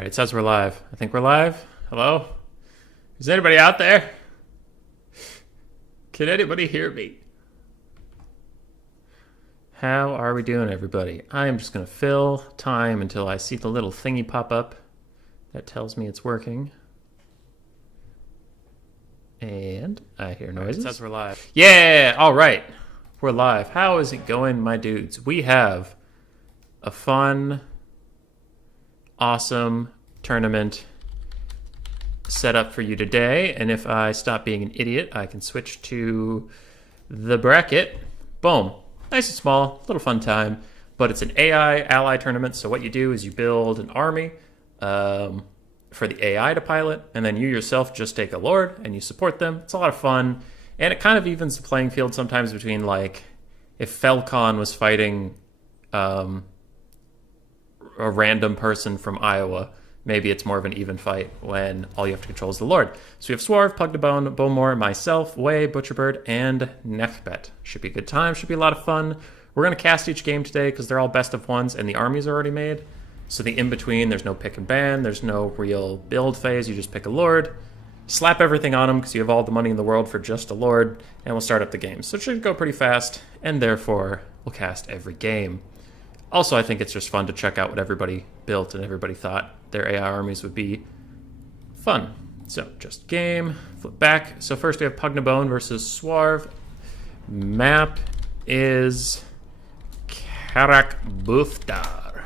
Alright, it says we're live. I think we're live. Hello? Is anybody out there? Can anybody hear me? How are we doing, everybody? I am just going to fill time until I see the little thingy pop up that tells me it's working. And I hear noises. It says we're live. Yeah! Alright. We're live. How is it going, my dudes? We have a fun, awesome tournament set up for you today. And if I stop being an idiot, I can switch to the bracket. Boom. Nice and small, little fun time. But it's an AI ally tournament. So what you do is you build an army for the AI to pilot, and then you yourself just take a lord and you support them. It's a lot of fun. And it kind of evens the playing field sometimes between, like, if Falcon was fighting a random person from Iowa, maybe it's more of an even fight when all you have to control is the Lord. So we have Swarv, Pug-to-Bone, Bowmore, myself, Way, Butcherbird, and Neckbet. Should be a good time, should be a lot of fun. We're going to cast each game today because they're all best of ones and the armies are already made. So the in-between, there's no pick and ban, there's no real build phase, you just pick a Lord, slap everything on them because you have all the money in the world for just a Lord, and we'll start up the game. So it should go pretty fast, and therefore we'll cast every game. Also, I think it's just fun to check out what everybody built and everybody thought their AI armies would be fun. So, just game, flip back. So first we have Pug-to-Bone versus Swarv. Map is Karak Buftar.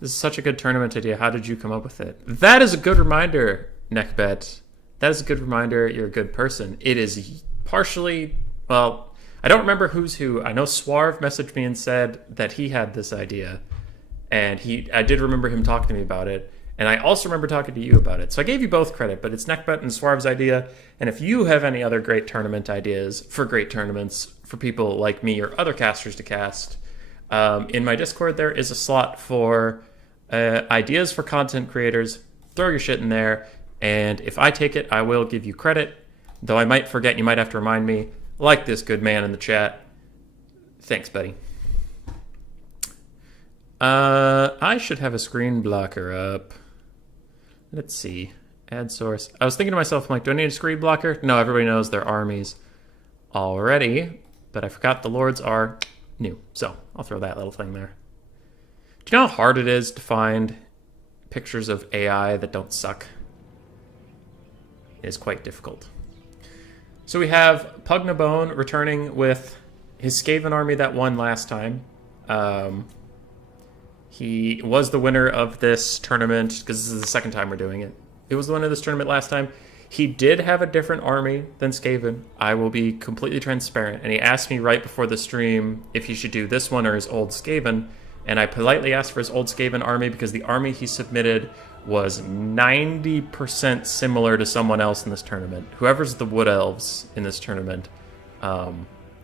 This is such a good tournament idea. How did you come up with it? That is a good reminder, Neckbet. That is a good reminder. You're a good person. It is partially, well, I don't remember who's who. I know Swarv messaged me and said that he had this idea. And I did remember him talking to me about it. And I also remember talking to you about it. So I gave you both credit, but it's Neckbet and Swarv's idea. And if you have any other great tournament ideas for great tournaments for people like me or other casters to cast, in my Discord there is a slot for ideas for content creators. Throw your shit in there. And if I take it, I will give you credit. Though I might forget, you might have to remind me. Like this good man in the chat. Thanks, buddy. I should have a screen blocker up. Let's see. Add source. I was thinking to myself, I'm like, do I need a screen blocker? No, everybody knows their armies already. But I forgot the lords are new. So I'll throw that little thing there. Do you know how hard it is to find pictures of AI that don't suck? It is quite difficult. So we have Pug-to-Bone returning with his Skaven army that won last time. He was the winner of this tournament, because this is the second time we're doing it. He was the winner of this tournament last time. He did have a different army than Skaven. I will be completely transparent. And he asked me right before the stream if he should do this one or his old Skaven. And I politely asked for his old Skaven army because the army he submitted was 90% similar to someone else in this tournament. Whoever's the Wood Elves in this tournament,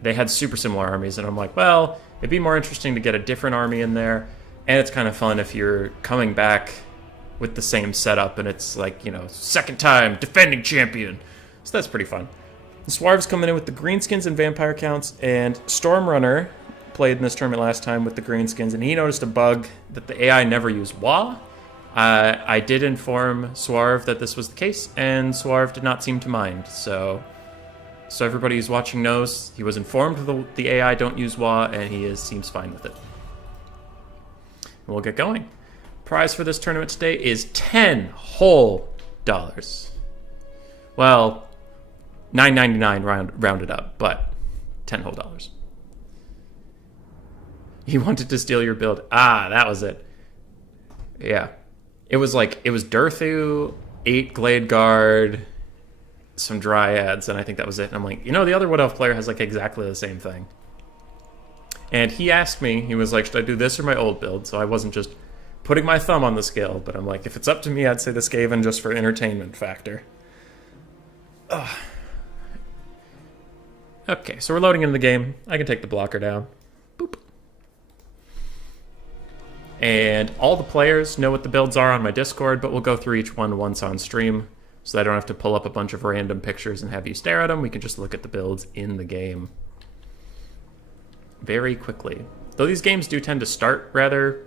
they had super similar armies. And I'm like, well, it'd be more interesting to get a different army in there. And it's kind of fun if you're coming back with the same setup and it's like, you know, second time defending champion. So that's pretty fun. The Swarv's coming in with the greenskins and vampire counts, and Stormrunner played in this tournament last time with the greenskins, and he noticed a bug that the AI never used Wa. I did inform Swarv that this was the case, and Swarv did not seem to mind. So everybody who's watching knows he was informed the AI don't use Wa, and he seems fine with it. We'll get going. Prize for this tournament today is $10 whole dollars. Well, $9.99 rounded up, but $10 whole dollars. He wanted to steal your build. Ah, that was it. Yeah. It was Durthu, 8 Glade Guard, some Dryads, and I think that was it. And I'm like, you know, the other Wood Elf player has like exactly the same thing. And he asked me, he was like, should I do this or my old build? So I wasn't just putting my thumb on the scale, but I'm like, if it's up to me, I'd say the Skaven just for entertainment factor. Ugh. Okay, so we're loading into the game. I can take the blocker down. Boop. And all the players know what the builds are on my Discord, but we'll go through each one once on stream, so that I don't have to pull up a bunch of random pictures and have you stare at them. We can just look at the builds in the game very quickly. Though these games do tend to start rather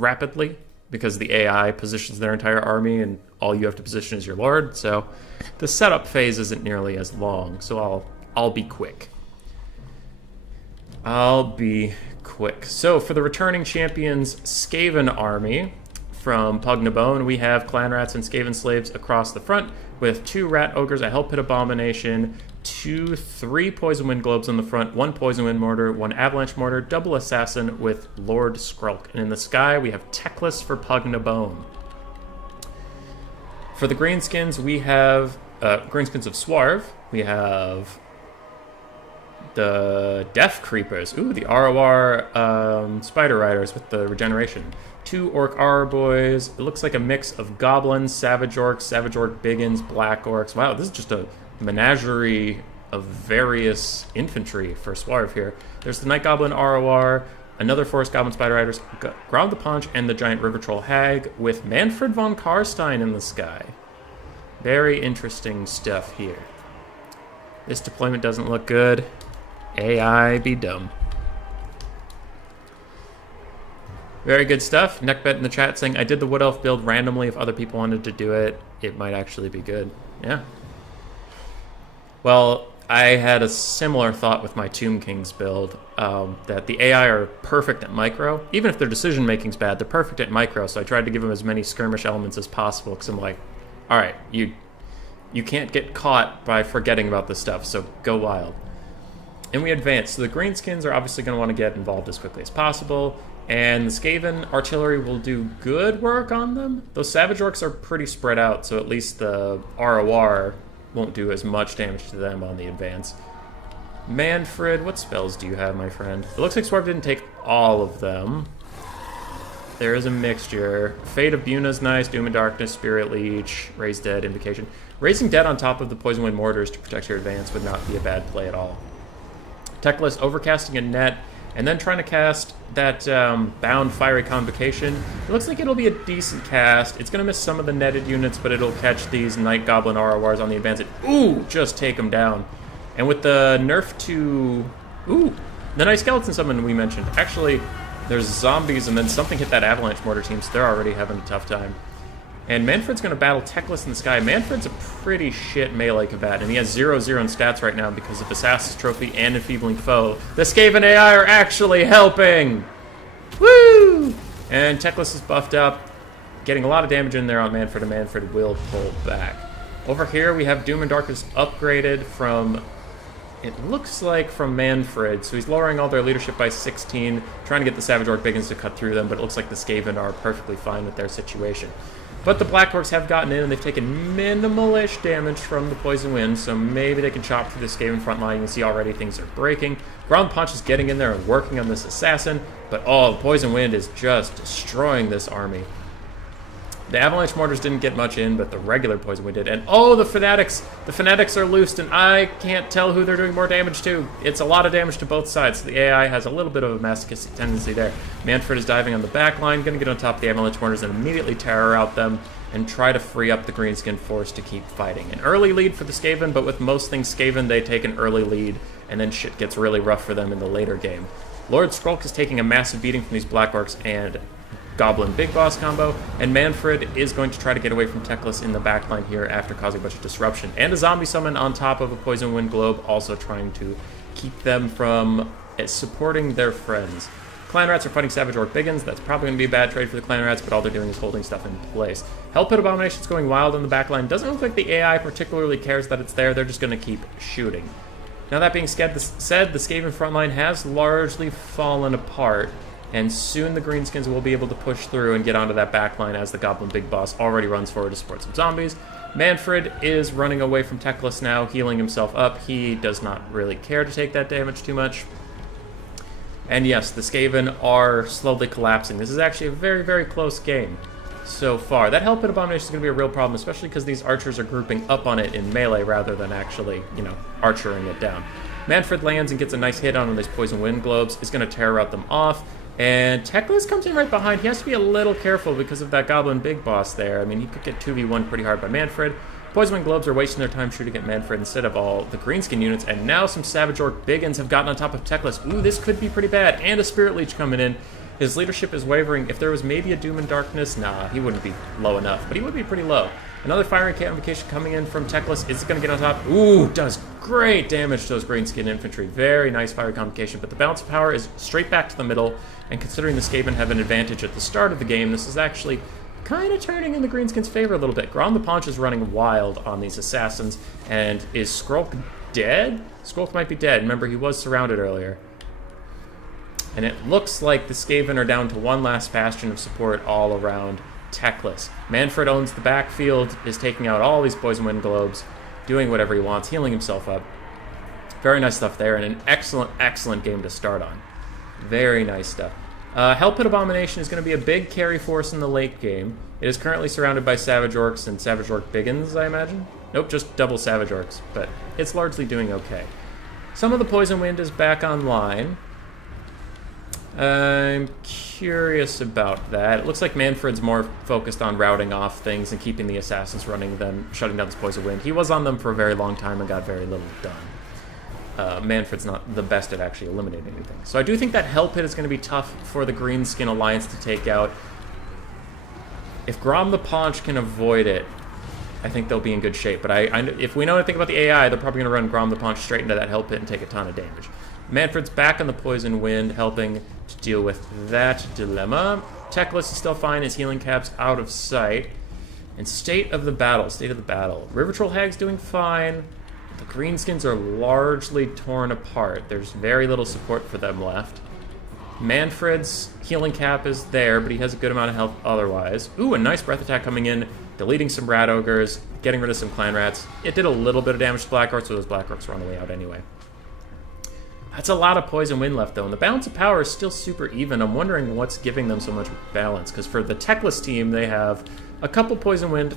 rapidly because the AI positions their entire army and all you have to position is your lord. So the setup phase isn't nearly as long. So I'll be quick. I'll be quick. So for the returning champions Skaven army from Pugnabone, we have clan rats and Skaven slaves across the front with 2 rat ogres, a hell pit abomination, 3 poison wind globes on the front, 1 poison wind mortar, 1 avalanche mortar, double assassin with Lord Skrulk. And in the sky, we have Teclis for Pugnabone. For the greenskins, we have greenskins of Swarv. We have the Death Creepers. Ooh, the ROR Spider Riders with the regeneration. 2 Orc Boys. It looks like a mix of Goblins, Savage Orc Biggins, Black Orcs. Wow, this is just a menagerie of various infantry for Swarv here. There's the Night Goblin ROR, another Forest Goblin Spider Riders, Ground the Punch, and the Giant River Troll Hag with Manfred von Karstein in the sky. Very interesting stuff here. This deployment doesn't look good. AI be dumb. Very good stuff. Neckbet in the chat saying, I did the Wood Elf build randomly. If other people wanted to do it, it might actually be good. Yeah. Well, I had a similar thought with my Tomb Kings build, that the AI are perfect at micro. Even if their decision making's bad, they're perfect at micro, so I tried to give them as many skirmish elements as possible, because I'm like, alright, you can't get caught by forgetting about this stuff, so go wild. And we advance. So the greenskins are obviously going to want to get involved as quickly as possible, and the Skaven artillery will do good work on them. Those Savage Orcs are pretty spread out, so at least the ROR won't do as much damage to them on the advance. Manfred, what spells do you have, my friend? It looks like Swarv didn't take all of them. There is a mixture. Fate of Buna's nice, Doom and Darkness, Spirit Leech, Raise Dead, Invocation. Raising Dead on top of the Poison Wind Mortars to protect your advance would not be a bad play at all. Teclis overcasting a net, and then trying to cast that Bound Fiery Convocation. It looks like it'll be a decent cast. It's going to miss some of the netted units, but it'll catch these Night Goblin RORs on the advance. Ooh, just take them down. And with the nerf to... Ooh, the Night Skeleton Summon we mentioned. Actually, there's zombies, and then something hit that Avalanche Mortar team, so they're already having a tough time. And Manfred's going to battle Teclis in the sky. Manfred's a pretty shit melee combatant, and he has 0-0 in stats right now because of Assassin's Trophy and Enfeebling Foe. The Skaven AI are actually helping! Woo! And Teclis is buffed up, getting a lot of damage in there on Manfred, and Manfred will pull back. Over here, we have Doom and Darkness upgraded from... It looks like from Manfred, so he's lowering all their leadership by 16, trying to get the Savage Orc Biggins to cut through them, but it looks like the Skaven are perfectly fine with their situation. But the Black Orcs have gotten in, and they've taken minimal-ish damage from the Poison Wind, so maybe they can chop through the Skaven front line. You can see already things are breaking. Ground Punch is getting in there and working on this Assassin, but the Poison Wind is just destroying this army. The Avalanche Mortars didn't get much in, but the regular Poison Wind did. And the Fanatics! The Fanatics are loosed, and I can't tell who they're doing more damage to. It's a lot of damage to both sides. The AI has a little bit of a masochistic tendency there. Manfred is diving on the back line, going to get on top of the Avalanche Mortars and immediately terror out them and try to free up the Greenskin force to keep fighting. An early lead for the Skaven, but with most things Skaven, they take an early lead, and then shit gets really rough for them in the later game. Lord Skrulk is taking a massive beating from these Black Orcs and Goblin Big Boss combo, and Manfred is going to try to get away from Teclis in the backline here after causing a bunch of disruption. And a zombie summon on top of a Poison Wind Globe, also trying to keep them from supporting their friends. Clan Rats are fighting Savage Orc Biggins. That's probably going to be a bad trade for the Clan Rats, but all they're doing is holding stuff in place. Hell Pit Abomination's going wild in the backline. Doesn't look like the AI particularly cares that it's there. They're just going to keep shooting. Now that being said, the Skaven frontline has largely fallen apart, and soon the Greenskins will be able to push through and get onto that backline as the Goblin Big Boss already runs forward to support some zombies. Manfred is running away from Teclis now, healing himself up. He does not really care to take that damage too much. And yes, the Skaven are slowly collapsing. This is actually a very, very close game so far. That Hell Pit Abomination is going to be a real problem, especially because these archers are grouping up on it in melee rather than actually, archering it down. Manfred lands and gets a nice hit on these Poison Wind Globes. Is going to terror out them off. And Teclis comes in right behind. He has to be a little careful because of that Goblin Big Boss there. I mean, he could get 2v1 pretty hard by Manfred. Poison Wind Globes are wasting their time shooting at Manfred instead of all the Greenskin units. And now some Savage Orc Biggins have gotten on top of Teclis. Ooh, this could be pretty bad. And a Spirit Leech coming in. His leadership is wavering. If there was maybe a Doom and Darkness, nah, he wouldn't be low enough, but he would be pretty low. Another firing convocation coming in from Teclis. Is it going to get on top? Ooh, does great damage to those Greenskin infantry. Very nice fire convocation, but the balance of power is straight back to the middle, and considering the Skaven have an advantage at the start of the game, this is actually kind of turning in the Greenskins' favor a little bit. Grom the Paunch is running wild on these assassins, and is Skrulk dead? Skrulk might be dead. Remember, he was surrounded earlier. And it looks like the Skaven are down to one last bastion of support all around Teclis. Manfred owns the backfield, is taking out all these Poison Wind Globes, doing whatever he wants, healing himself up. Very nice stuff there, and an excellent, excellent game to start on. Very nice stuff. Hell Pit Abomination is going to be a big carry force in the late game. It is currently surrounded by Savage Orcs and Savage Orc Biggins, I imagine. Nope, just double Savage Orcs, but it's largely doing okay. Some of the Poison Wind is back online. I'm curious about that. It looks like Manfred's more focused on routing off things and keeping the assassins running than shutting down this Poison Wind. He was on them for a very long time and got very little done. Manfred's not the best at actually eliminating anything. So I do think that Hell Pit is going to be tough for the Greenskin Alliance to take out. If Grom the Paunch can avoid it, I think they'll be in good shape. But if we know anything about the AI, they're probably going to run Grom the Paunch straight into that Hell Pit and take a ton of damage. Manfred's back on the Poison Wind, helping to deal with that dilemma. Teclis is still fine, his healing cap's out of sight. And state of the battle. River Troll Hag's doing fine. The Greenskins are largely torn apart. There's very little support for them left. Manfred's healing cap is there, but he has a good amount of health otherwise. Ooh, a nice breath attack coming in, deleting some Rat Ogres, getting rid of some Clan Rats. It did a little bit of damage to Black Orcs, so those Black Orcs were on the way out anyway. That's a lot of Poison Wind left, though, and the balance of power is still super even. I'm wondering what's giving them so much balance, because for the Teclis team, they have a couple Poison Wind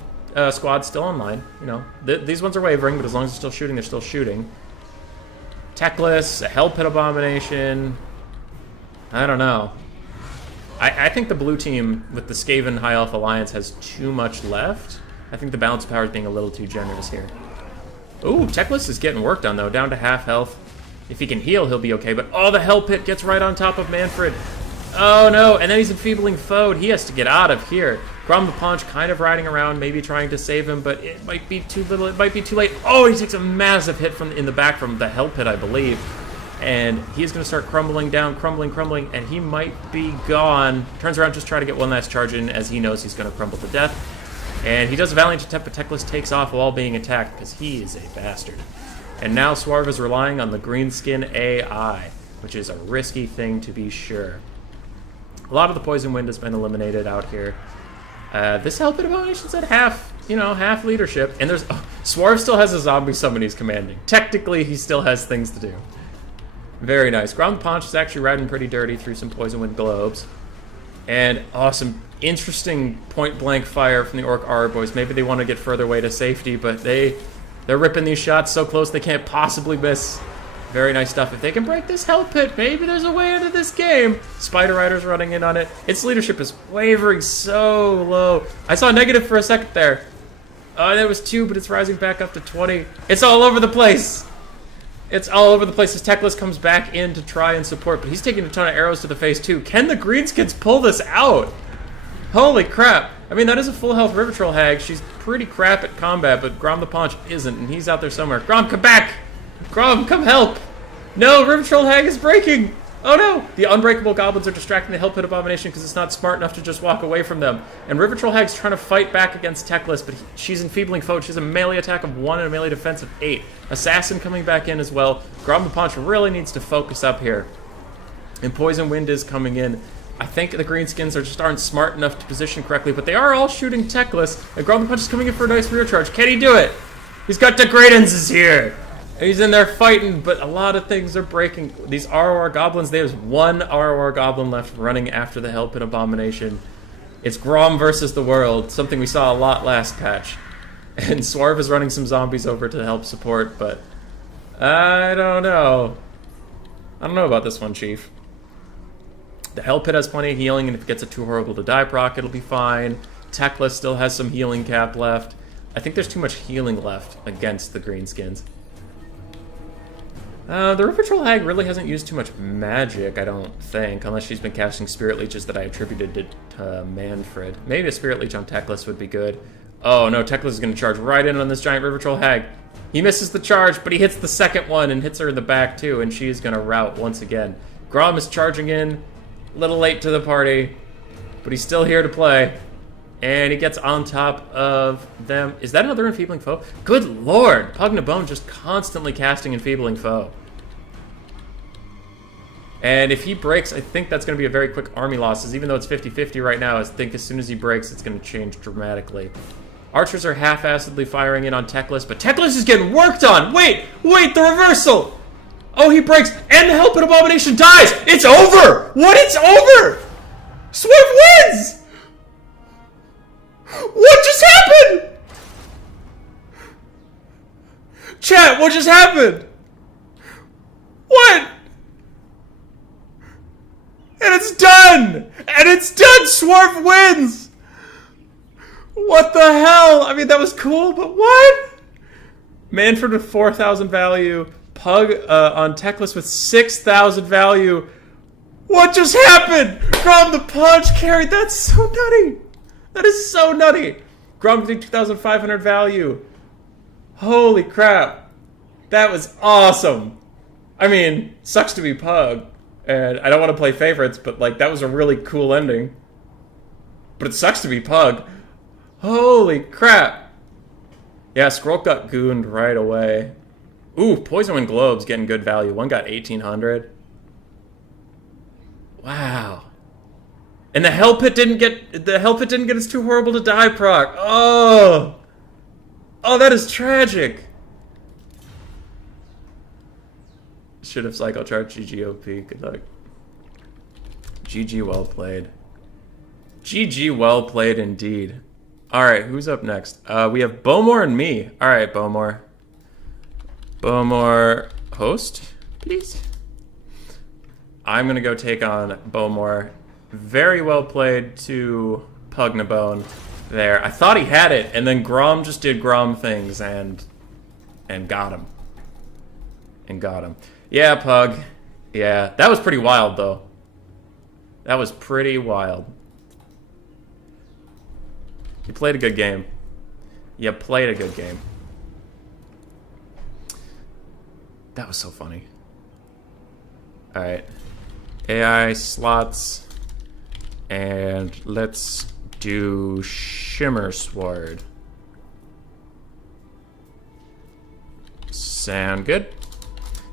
squads still online. You know, these ones are wavering, but as long as they're still shooting, they're still shooting. Teclis, a Hell Pit Abomination. I don't know. I think the blue team with the Skaven High Elf Alliance has too much left. I think the balance of power is being a little too generous here. Ooh, Teclis is getting work done, though, down to half health. If he can heal, he'll be okay, but oh, the Hell Pit gets right on top of Manfred. Oh no, and then he's enfeebling foed. He has to get out of here. Grom the Paunch kind of riding around, maybe trying to save him, but it might be too little, it might be too late. Oh, he takes a massive hit in the back from the Hell Pit, I believe. And he's going to start crumbling down, crumbling, and he might be gone. Turns around, just try to get one last charge in, as he knows he's going to crumble to death. And he does a valiant attempt, but Teclis takes off while being attacked, because he is a bastard. And now Swarv is relying on the Greenskin AI, which is a risky thing to be sure. A lot of the Poison Wind has been eliminated out here. This Hell Pit Abomination's at half leadership. And there's... Oh, Swarv still has a zombie summon he's commanding. Technically, he still has things to do. Very nice. Grom the Paunch is actually riding pretty dirty through some Poison Wind Globes. And, some interesting point-blank fire from the Orc Arboys. Maybe they want to get further away to safety, but they're ripping these shots so close they can't possibly miss. Very nice stuff. If they can break this Hell Pit, maybe there's a way into this game. Spider Rider's running in on it. Its leadership is wavering so low. I saw negative for a second there. Oh, that was 2, but it's rising back up to 20. It's all over the place. It's all over the place as Teclis comes back in to try and support, but he's taking a ton of arrows to the face too. Can the Greenskins pull this out? Holy crap. I mean, that is a full health River Troll Hag. She's pretty crap at combat, but Grom the Paunch isn't, and he's out there somewhere. Grom, come back! Grom, come help! No, River Troll Hag is breaking! Oh no! The Unbreakable Goblins are distracting the Hell Pit Abomination because it's not smart enough to just walk away from them. And River Troll Hag's trying to fight back against Teclis, but she's enfeebling foe. She has a melee attack of 1 and a melee defense of 8. Assassin coming back in as well. Grom the Paunch really needs to focus up here. And Poison Wind is coming in. I think the Greenskins just aren't smart enough to position correctly, but they are all shooting Teclis. And Grom the Paunch is coming in for a nice rear charge. Can he do it? He's got the Gradens is here! And he's in there fighting, but a lot of things are breaking. These ROR Goblins, there's one ROR Goblin left running after the Hell Pit Abomination. It's Grom versus the world, something we saw a lot last patch. And Swarv is running some zombies over to help support, but I don't know. I don't know about this one, Chief. The Hell Pit has plenty of healing, and if it gets a too horrible to die proc, it'll be fine. Teclis still has some healing cap left. I think there's too much healing left against the Greenskins. The River Troll Hag really hasn't used too much magic, I don't think, unless she's been casting Spirit Leeches that I attributed to Manfred. Maybe a Spirit Leech on Teclis would be good. Oh no, Teclis is going to charge right in on this giant River Troll Hag. He misses the charge, but he hits the second one and hits her in the back too, and she is going to rout once again. Grom is charging in, a little late to the party, but he's still here to play. And he gets on top of them. Is that another Enfeebling Foe? Good lord! Pugnabone just constantly casting Enfeebling Foe. And if he breaks, I think that's going to be a very quick army losses. Even though it's 50-50 right now, I think as soon as he breaks, it's going to change dramatically. Archers are half-assedly firing in on Teclis, but Teclis is getting worked on! Wait! Wait! The reversal! Oh, he breaks, and the Helping Abomination dies! It's over! What? It's over! Swift wins! What just happened? Chat, what just happened? What? And it's done! And it's done! Swarf wins! What the hell? I mean, that was cool, but what? Manfred with 4,000 value. Pug on Teclis with 6,000 value. What just happened? Grom the Punch carried. That's so nutty. That is so nutty. Grom getting 2,500 value. Holy crap. That was awesome. I mean, sucks to be Pug. And I don't want to play favorites, but like that was a really cool ending. But it sucks to be Pug. Holy crap. Yeah, Skrull got gooned right away. Ooh, Poison Wind Globes getting good value. One got 1,800. Wow. And the Hell Pit didn't get its Too Horrible to Die proc. Oh. Oh, that is tragic. Should have Psycho Charged. GG OP. Good luck. GG well played. GG well played indeed. Alright, who's up next? We have Bowmore and me. Alright, Bowmore. Bowmore, host, please. I'm going to go take on Bowmore. Very well played to Pugnabone there. I thought he had it, and then Grom just did Grom things and got him. And got him. Yeah, Pug. Yeah, that was pretty wild, though. That was pretty wild. You played a good game. You played a good game. That was so funny. Alright. AI slots. And let's do Shimmer Sword. Sound good?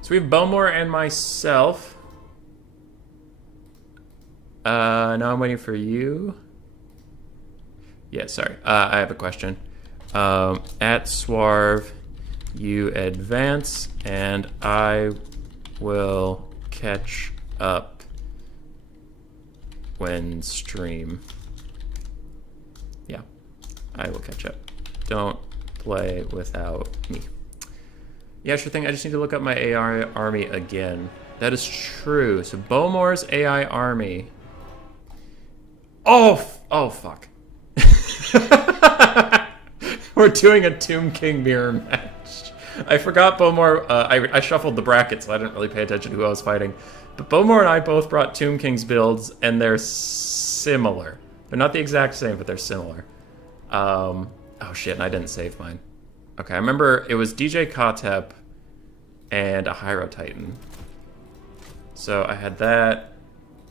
So we have Bowmore and myself. Now I'm waiting for you. Yeah, sorry. I have a question. At Swarv, you advance, and I will catch up when stream. Yeah, I will catch up. Don't play without me. Yeah, sure thing. I just need to look up my AI army again. That is true. So Bowmore's AI army. Oh, fuck. We're doing a Tomb King mirror match. I forgot Bowmore. I shuffled the bracket, so I didn't really pay attention to who I was fighting. But Bowmore and I both brought Tomb King's builds, and they're similar. They're not the exact same, but they're similar. Oh shit, and I didn't save mine. Okay, I remember it was DJ Kotep and a Hyro Titan. So I had that.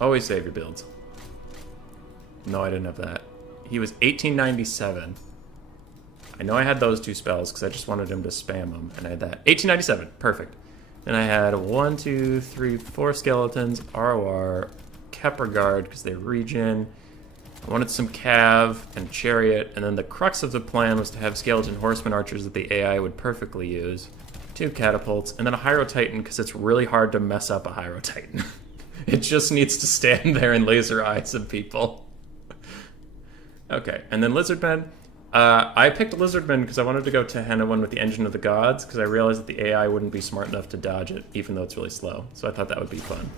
Always save your builds. No, I didn't have that. He was 1897. I know I had those two spells because I just wanted him to spam them, and I had that. 1897, perfect. Then I had 1, 2, 3, 4 skeletons, ROR, Kepler Guard because they regen. I wanted some Cav and Chariot, and then the crux of the plan was to have Skeleton Horseman Archers that the AI would perfectly use. 2 catapults, and then a Hyro Titan because it's really hard to mess up a Hyro Titan. It just needs to stand there and laser eye some people. Okay, and then Lizardmen. I picked Lizardmen because I wanted to go Tehenna one with the Engine of the Gods because I realized that the AI wouldn't be smart enough to dodge it, even though it's really slow. So I thought that would be fun.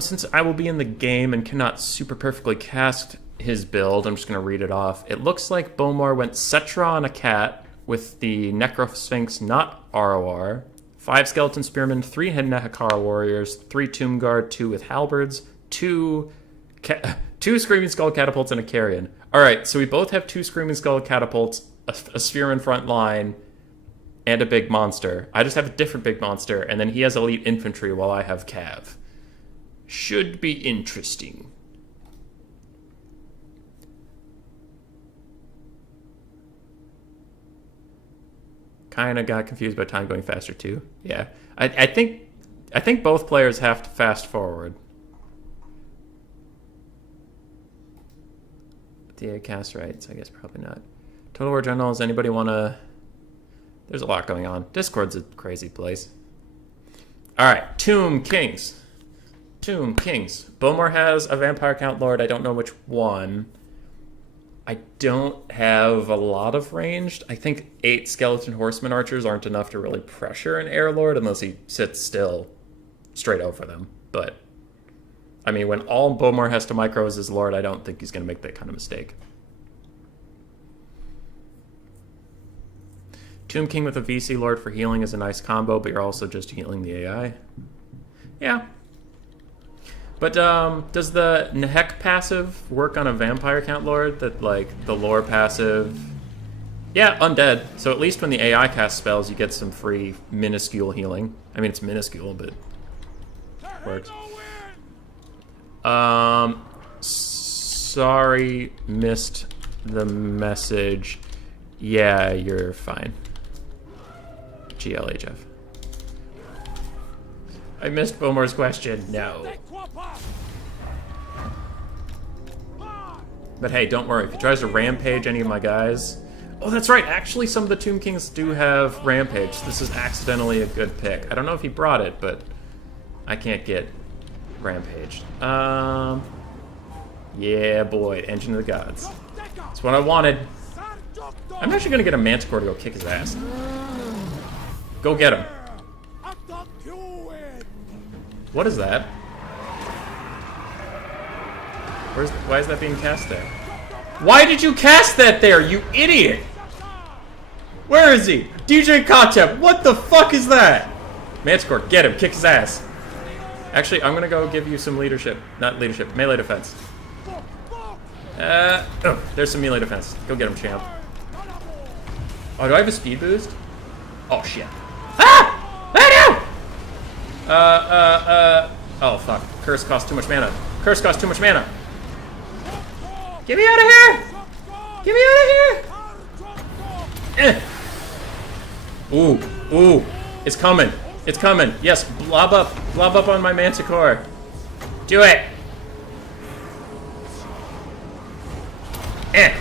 Since I will be in the game and cannot super perfectly cast his build, I'm just going to read it off. It looks like Bowmore went Cetra on a cat with the Necrosphinx, not ROR, 5 skeleton spearmen, 3 Nehekara warriors, 3 tomb guard, 2 with halberds, 2 screaming skull catapults, and a carrion. All right, so we both have 2 screaming skull catapults, a spear in front line, and a big monster. I just have a different big monster, and then he has elite infantry while I have cav. Should be interesting. Kind of got confused by time going faster too. Yeah, I think both players have to fast forward. DA cast right, so I guess probably not. Total War Generals. Anybody want to? There's a lot going on. Discord's a crazy place. All right, Tomb Kings. Tomb Kings. Bowmore has a Vampire Count Lord. I don't know which one. I don't have a lot of ranged. I think 8 Skeleton Horseman Archers aren't enough to really pressure an Air Lord unless he sits still straight over them. But, I mean, when all Bowmore has to micro is his Lord, I don't think he's going to make that kind of mistake. Tomb King with a VC Lord for healing is a nice combo, but you're also just healing the AI. Yeah. But does the Nehek passive work on a Vampire Count Lord? That, like, the lore passive... Yeah, undead. So at least when the AI casts spells, you get some free minuscule healing. I mean, it's minuscule, but it works. Sorry, missed the message. Yeah, you're fine. GLHF. I missed Bowmore's question. No. But hey, don't worry. If he tries to rampage any of my guys... Oh, that's right. Actually, some of the Tomb Kings do have rampage. This is accidentally a good pick. I don't know if he brought it, but I can't get rampaged. Yeah, boy. Engine of the Gods. That's what I wanted. I'm actually going to get a Manticore to go kick his ass. Go get him. What is that? Why is that being cast there? Why did you cast that there, you idiot? Where is he? DJ Kotchep, what the fuck is that? Manticore, get him, kick his ass. Actually, I'm gonna go give you some leadership. Not leadership, melee defense. Oh, there's some melee defense. Go get him, champ. Oh, do I have a speed boost? Oh, shit. Ah! Ah, no! Oh, fuck. Curse costs too much mana. Curse costs too much mana. Get me out of here! Get me out of here! Eh. Ooh, ooh. It's coming. It's coming. Yes, blob up on my Manticore. Do it! Eh.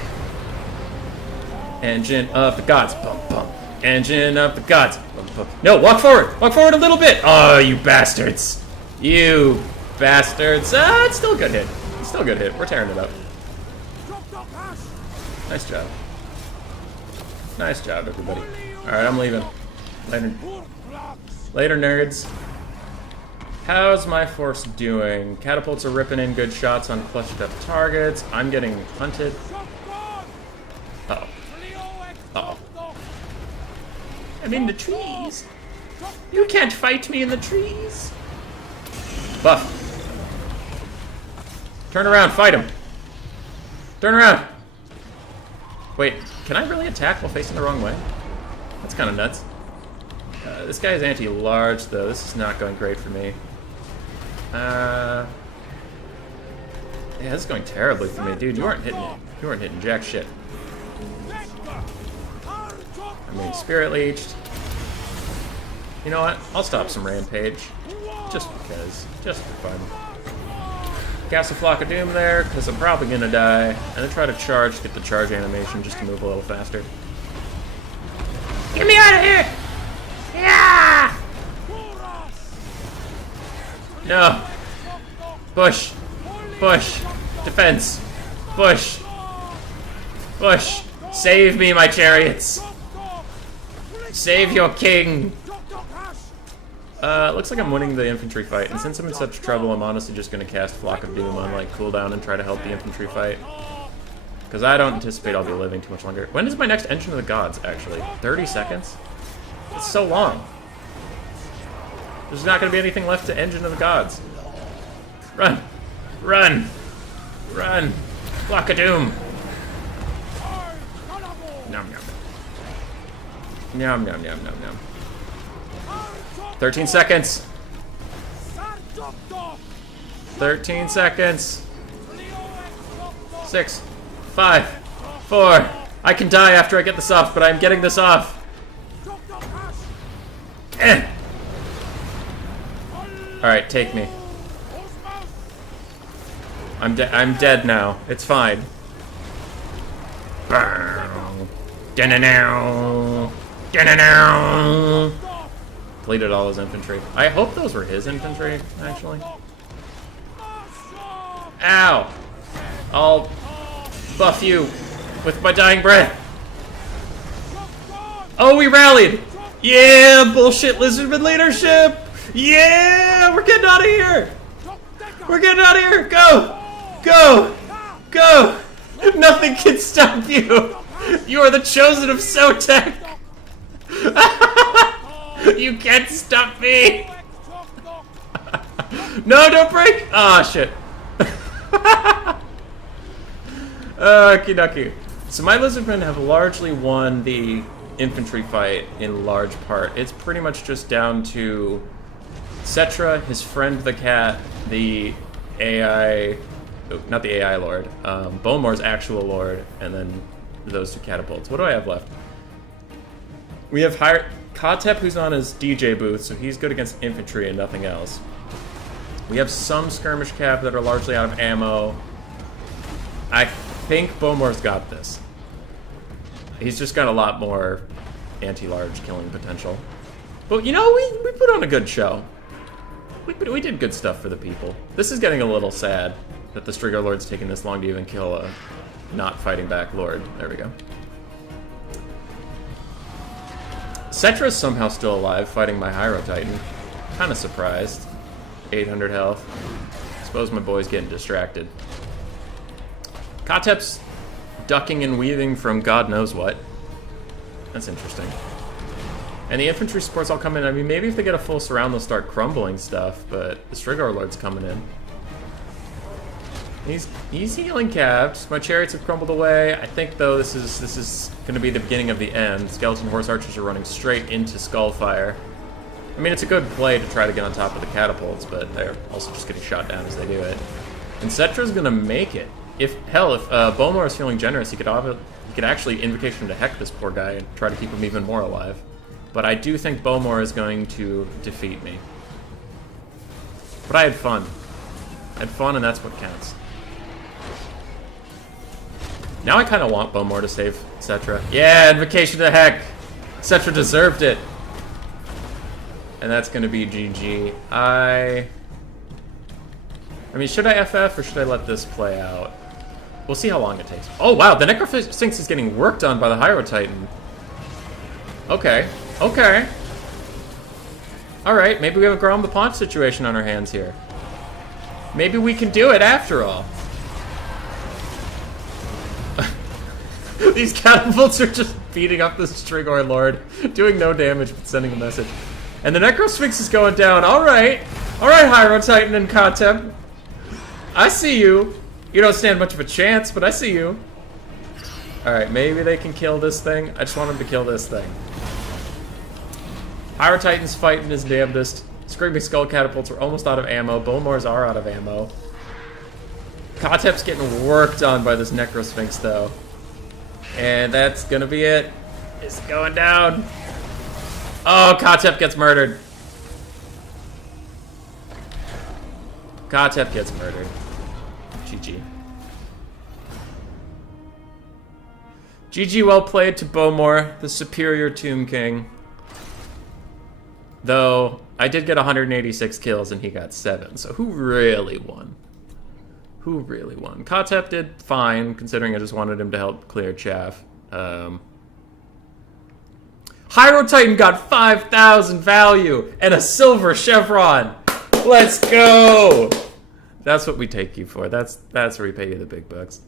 Engine of the Gods. Bum, bum. Engine of the Gods. Bum, bum. No, walk forward! Walk forward a little bit! Oh, you bastards! You bastards! Ah, it's still a good hit. It's still a good hit. We're tearing it up. Nice job. Nice job, everybody. Alright, I'm leaving. Later. Later, nerds. How's my force doing? Catapults are ripping in good shots on clutched up targets. I'm getting hunted. Uh-oh. Uh-oh. I'm in the trees. You can't fight me in the trees. Buff. Turn around, fight him. Turn around. Wait, can I really attack while facing the wrong way? That's kind of nuts. This guy is anti-large, though. This is not going great for me. Yeah, this is going terribly for me. Dude, you weren't hitting it. You weren't hitting jack shit. I'm being spirit leeched. You know what? I'll stop some rampage. Just because. Just for fun. Cast a Flock of Doom there, because I'm probably going to die. And then try to charge, get the charge animation just to move a little faster. Get me out of here! Yeah! No. Bush. Bush. Defense. Bush. Bush. Save me, my chariots. Save your king. Looks like I'm winning the infantry fight, and since I'm in such trouble, I'm honestly just going to cast Flock of Doom on, like, cooldown and try to help the infantry fight. Because I don't anticipate I'll be living too much longer. When is my next Engine of the Gods, actually? 30 seconds? It's so long. There's not going to be anything left to Engine of the Gods. Run! Run! Run! Block of Doom! Nom nom. Nom nom nom nom nom. 13 seconds! 13 seconds! 6, 5, 4. I can die after I get this off, but I'm getting this off. Alright, take me. I'm dead now. It's fine. Deleted all his infantry. I hope those were his infantry, actually. Ow! I'll buff you with my dying breath. Oh, we rallied! Yeah, bullshit lizardman leadership! Yeah, we're getting out of here! We're getting out of here! Go! Go! Go! Nothing can stop you! You are the chosen of Sotek! You can't stop me! No, don't break! Ah, shit. Okie dokie. So my lizardmen have largely won the infantry fight in large part. It's pretty much just down to Cetra, his friend the cat, the AI, not the AI lord, Beaumore's actual lord, and then those two catapults. What do I have left? We have Kotep, who's on his DJ booth, so he's good against infantry and nothing else. We have some skirmish cap that are largely out of ammo. I think Beaumore's got this. He's just got a lot more anti-large killing potential. But you know, we put on a good show. We did good stuff for the people. This is getting a little sad that the Strigo Lord's taking this long to even kill a not fighting back Lord. There we go. Cetra's somehow still alive, fighting my Hyro Titan. Kinda surprised. 800 health. Suppose my boy's getting distracted. Kotep's ducking and weaving from God knows what. That's interesting. And the infantry supports all come in. I mean, maybe if they get a full surround, they'll start crumbling stuff, but the Strigar Lord's coming in. He's healing cabs. My chariots have crumbled away. I think, though, this is going to be the beginning of the end. Skeleton Horse Archers are running straight into Skullfire. I mean, it's a good play to try to get on top of the catapults, but they're also just getting shot down as they do it. And Cetra's going to make it. If Beaumore is feeling generous, he could actually Invocation to Heck this poor guy and try to keep him even more alive. But I do think Beaumore is going to defeat me. But I had fun. I had fun, and that's what counts. Now I kind of want Beaumore to save Cetra. Yeah, Invocation to Heck! Cetra deserved it! And that's going to be GG. I mean, should I FF or should I let this play out? We'll see how long it takes. Oh, wow, the Necrosphinx is getting worked on by the Hyro Titan. Okay, okay. Alright, maybe we have a Grom the Paunch situation on our hands here. Maybe we can do it after all. These catapults are just beating up this Strigor Lord, doing no damage but sending a message. And the Necrosphinx is going down. Alright, Hyro Titan and Kotep. I see you. You don't stand much of a chance, but I see you. Alright, maybe they can kill this thing. I just want them to kill this thing. Hyro Titan's fighting his damnedest. Screaming Skull Catapults are almost out of ammo. Beaumore's are out of ammo. Kotep's getting worked on by this Necrosphinx, though. And that's gonna be it. It's going down. Oh, Kotep gets murdered. Kotep gets murdered. GG. GG, well played to Beaumore, the superior Tomb King. Though, I did get 186 kills and he got 7, so who really won? Who really won? Kotep did fine, considering I just wanted him to help clear chaff. Hyro Titan got 5,000 value and a silver chevron. Let's go! That's what we take you for. That's where we pay you the big bucks.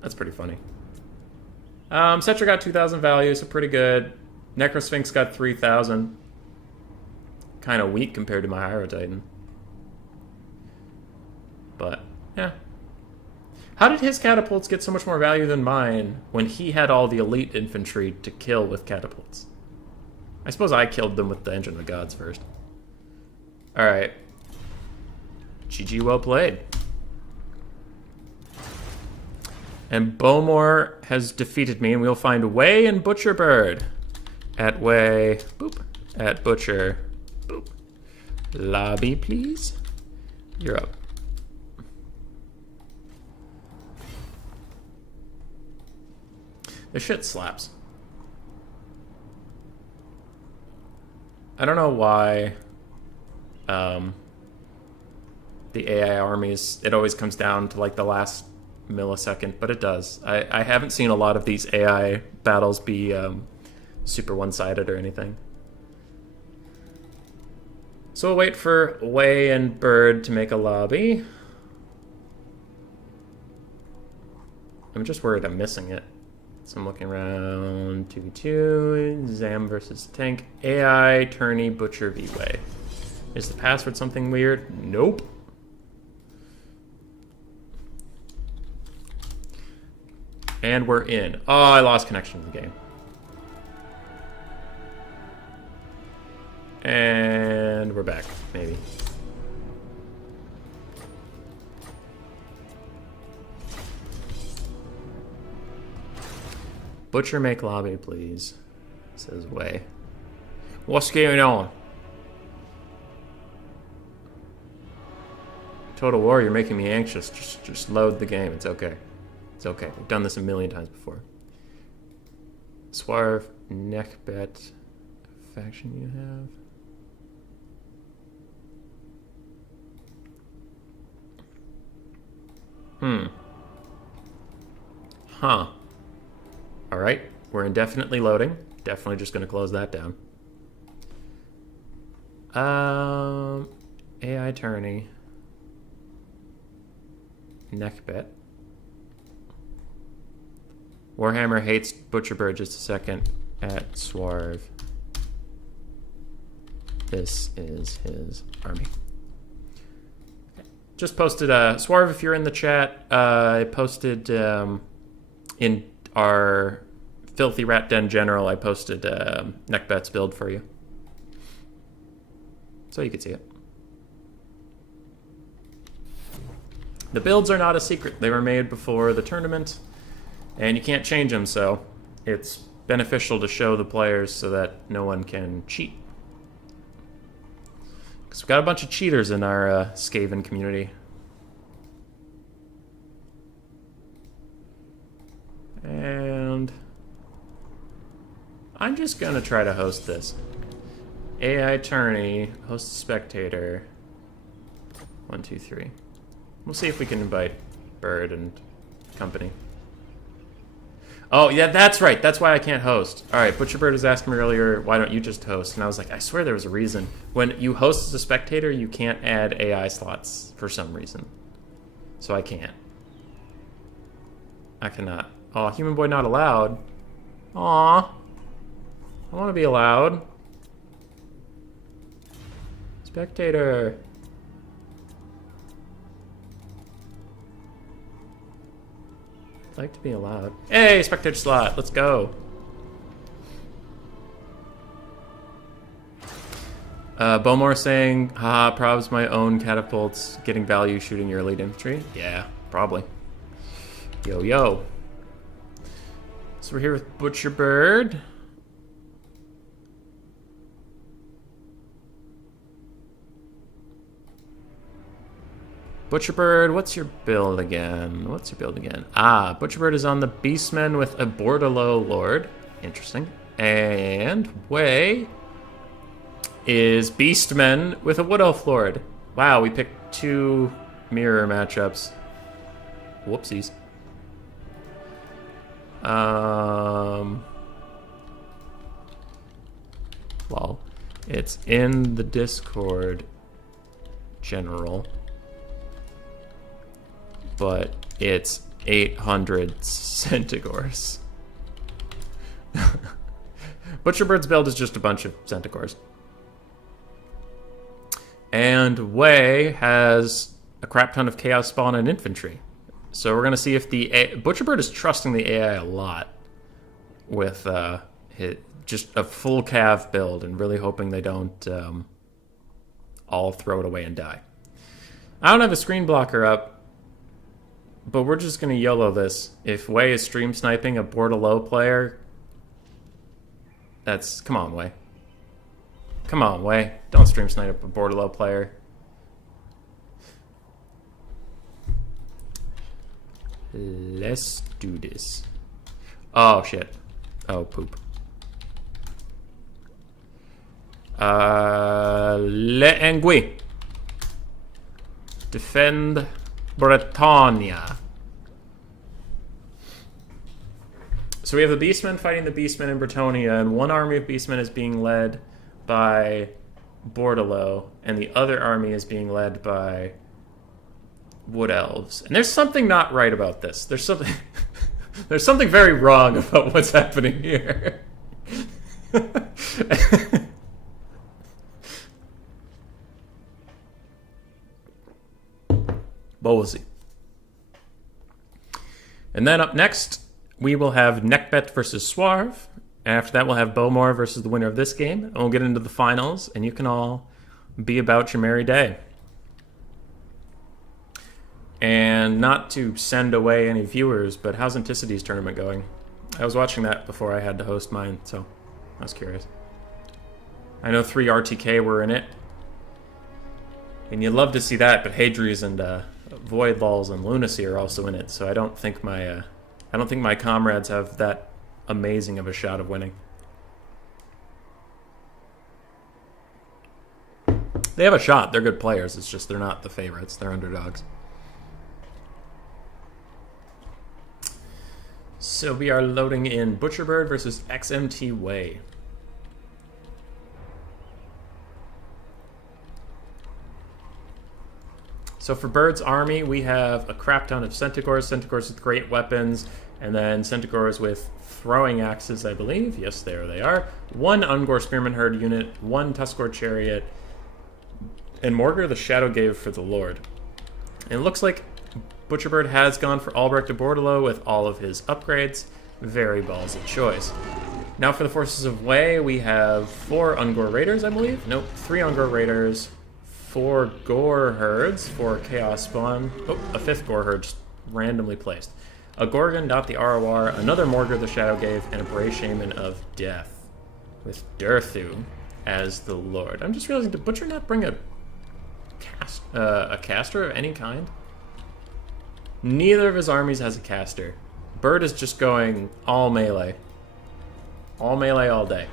That's pretty funny. Cetra got 2,000 value, so pretty good. Necrosphinx got 3,000. kind of weak compared to my Hydro Titan. But, yeah. How did his catapults get so much more value than mine when he had all the elite infantry to kill with catapults? I suppose I killed them with the Engine of the Gods first. Alright. GG, well played. And Bowmore has defeated me, and we'll find Way and Butcherbird. At Way, boop. At Butcher, boop. Lobby, please. You're up. This shit slaps. I don't know why the AI armies, it always comes down to like the last millisecond, but it does. I haven't seen a lot of these AI battles be super one-sided or anything. So we'll wait for Way and Bird to make a lobby. I'm just worried I'm missing it. So I'm looking around. 2v2, Zam versus tank. AI, Tourney, Butcher, V-Way. Is the password something weird? Nope. And we're in. Oh, I lost connection to the game. And we're back, maybe. Butcher make lobby, please. Says Way. What's going on? Total War, you're making me anxious. Just load the game. It's okay. It's okay. We've done this a million times before. Swerve, Neckbet, faction you have. Huh. Alright, we're indefinitely loading. Definitely just gonna close that down. AI Tourney. Neckbet. Warhammer hates Butcherbird, just a second. At Swerve. This is his army. Okay. Just posted, Swerve, if you're in the chat, I posted in our Filthy Rat Den General, I posted Neckbet's build for you. So you can see it. The builds are not a secret. They were made before the tournament, and you can't change them, so it's beneficial to show the players so that no one can cheat. Because we've got a bunch of cheaters in our Skaven community. And I'm just gonna try to host this. AI Tourney, host spectator. 1, 2, 3. We'll see if we can invite Bird and company. Oh, yeah, that's right. That's why I can't host. All right, Butcherbird was asking me earlier, why don't you just host? And I was like, I swear there was a reason. When you host as a spectator, you can't add AI slots for some reason. So I can't. I cannot. Oh, Human Boy not allowed. Aw. I want to be allowed. Spectator. I'd like to be allowed. Hey, spectator slot. Let's go. Bowmore saying, haha, probs my own catapults getting value shooting your elite infantry. Yeah, probably. Yo, yo. So we're here with Butcherbird. Butcherbird, what's your build again? What's your build again? Ah, Butcherbird is on the Beastmen with a Bordalo Lord. Interesting. And Way is Beastmen with a Wood Elf Lord. Wow, we picked 2 mirror matchups. Whoopsies. Well, it's in the Discord general, but it's 800 Centigores. Butcherbird's build is just a bunch of Centigores. And Wei has a crap ton of Chaos Spawn and Infantry. So we're going to see if the... Butcherbird is trusting the AI a lot with just a full cav build and really hoping they don't all throw it away and die. I don't have a screen blocker up, but we're just going to YOLO this. If Wei is stream sniping a Bordelot player, that's... Come on, Wei. Come on, Wei. Don't stream snipe a Bordelot player. Let's do this. Oh, shit. Oh, poop. L'Engui. Defend Britannia. So we have the Beastmen fighting the Beastmen in Britannia, and one army of Beastmen is being led by Bordelot, and the other army is being led by Wood Elves. And there's something not right about this. There's something there's something very wrong about what's happening here. But we'll see. And then up next, we will have Neckbet versus Swarv. After that, we'll have Bowmore versus the winner of this game. And we'll get into the finals, and you can all be about your merry day. And not to send away any viewers, but how's Anticity's tournament going? I was watching that before I had to host mine, so I was curious. I know 3 RTK were in it. And you'd love to see that, but Hadries and Void Lulls and Lunacy are also in it, so I don't think my comrades have that amazing of a shot of winning. They have a shot. They're good players. It's just they're not the favorites. They're underdogs. So we are loading in Butcherbird versus XMT Wei. So for Bird's army, we have a crap ton of Centaurs with great weapons, and then Centaurs with throwing axes, I believe. Yes, there they are. 1 Ungor Spearman Herd unit, 1 Tuskor Chariot, and Morgar the Shadow Gave for the Lord. And it looks like Butcherbird has gone for Albrecht de Bordelot with all of his upgrades. Very ballsy choice. Now for the forces of Wei, we have 4 Ungor Raiders, I believe. Nope, 3 Ungor Raiders, 4 Gore Herds, 4 Chaos Spawn. Oh, a 5th Gore Herd just randomly placed. A Gorgon, not the ROR, another Morgar the Shadow Gave, and a Bray Shaman of Death with Durthu as the Lord. I'm just realizing, did Butcher not bring a caster of any kind? Neither of his armies has a caster. Bird is just going all melee. All melee all day.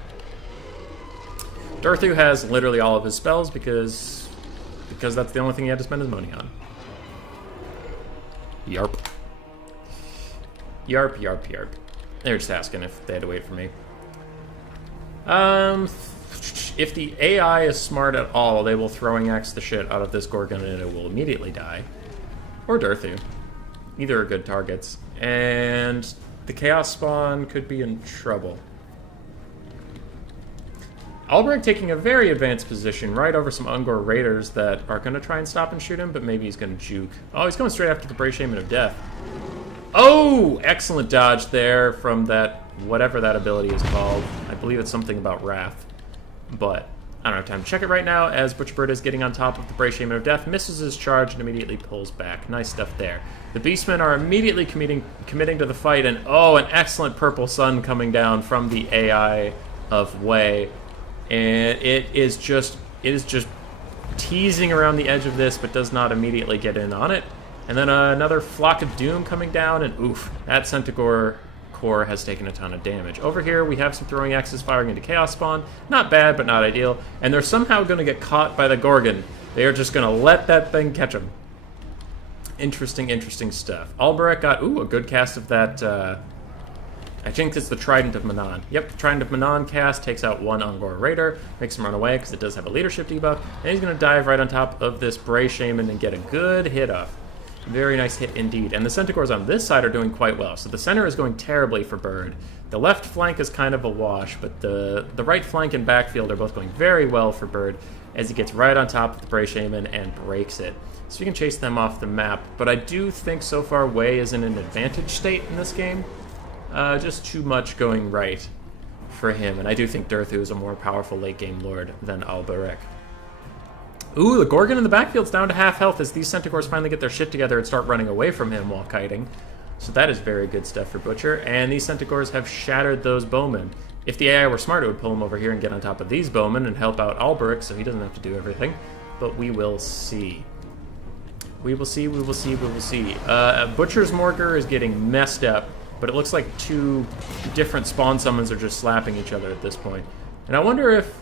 Durthu has literally all of his spells because that's the only thing he had to spend his money on. Yarp. Yarp, yarp, yarp. They're just asking if they had to wait for me. If the AI is smart at all, they will throwing axe the shit out of this Gorgon and it will immediately die. Or Durthu. Either are good targets. And the Chaos Spawn could be in trouble. Albrecht taking a very advanced position right over some Ungor Raiders that are going to try and stop and shoot him, but maybe he's going to juke. Oh, he's going straight after the Bray Shaman of Death. Oh, excellent dodge there from that, whatever that ability is called. I believe it's something about Wrath. But I don't have time to check it right now, as Butcherbird is getting on top of the Bray Shaman of Death, misses his charge, and immediately pulls back. Nice stuff there. The Beastmen are immediately committing to the fight, and oh, an excellent purple sun coming down from the AI of Wei. And it is just teasing around the edge of this, but does not immediately get in on it. And then another Flock of Doom coming down, and oof, that Centaur core has taken a ton of damage. Over here, we have some throwing axes firing into Chaos Spawn. Not bad, but not ideal. And they're somehow going to get caught by the Gorgon. They are just going to let that thing catch them. Interesting, interesting stuff. Albrecht got, ooh, a good cast of that, I think it's the Trident of Manon. Yep, the Trident of Manon cast takes out 1 Ungor Raider, makes him run away because it does have a leadership debuff, and he's going to dive right on top of this Bray Shaman and get a good hit off. Very nice hit indeed. And the Centaurs on this side are doing quite well. So the center is going terribly for Bird. The left flank is kind of a wash, but the right flank and backfield are both going very well for Bird. as he gets right on top of the Bray Shaman and breaks it. So you can chase them off the map. But I do think so far Wei is in an advantage state in this game. Just too much going right for him. And I do think Durthu is a more powerful late game lord than Alberek. Ooh, the Gorgon in the backfield's down to half health as these Centaurs finally get their shit together and start running away from him while kiting. So that is very good stuff for Butcher. And these Centaurs have shattered those bowmen. If the AI were smart, it would pull him over here and get on top of these bowmen and help out Alberek, so he doesn't have to do everything. But we will see. We will see, we will see, we will see. Butcher's Morgar is getting messed up, but it looks like two different spawn summons are just slapping each other at this point. And I wonder if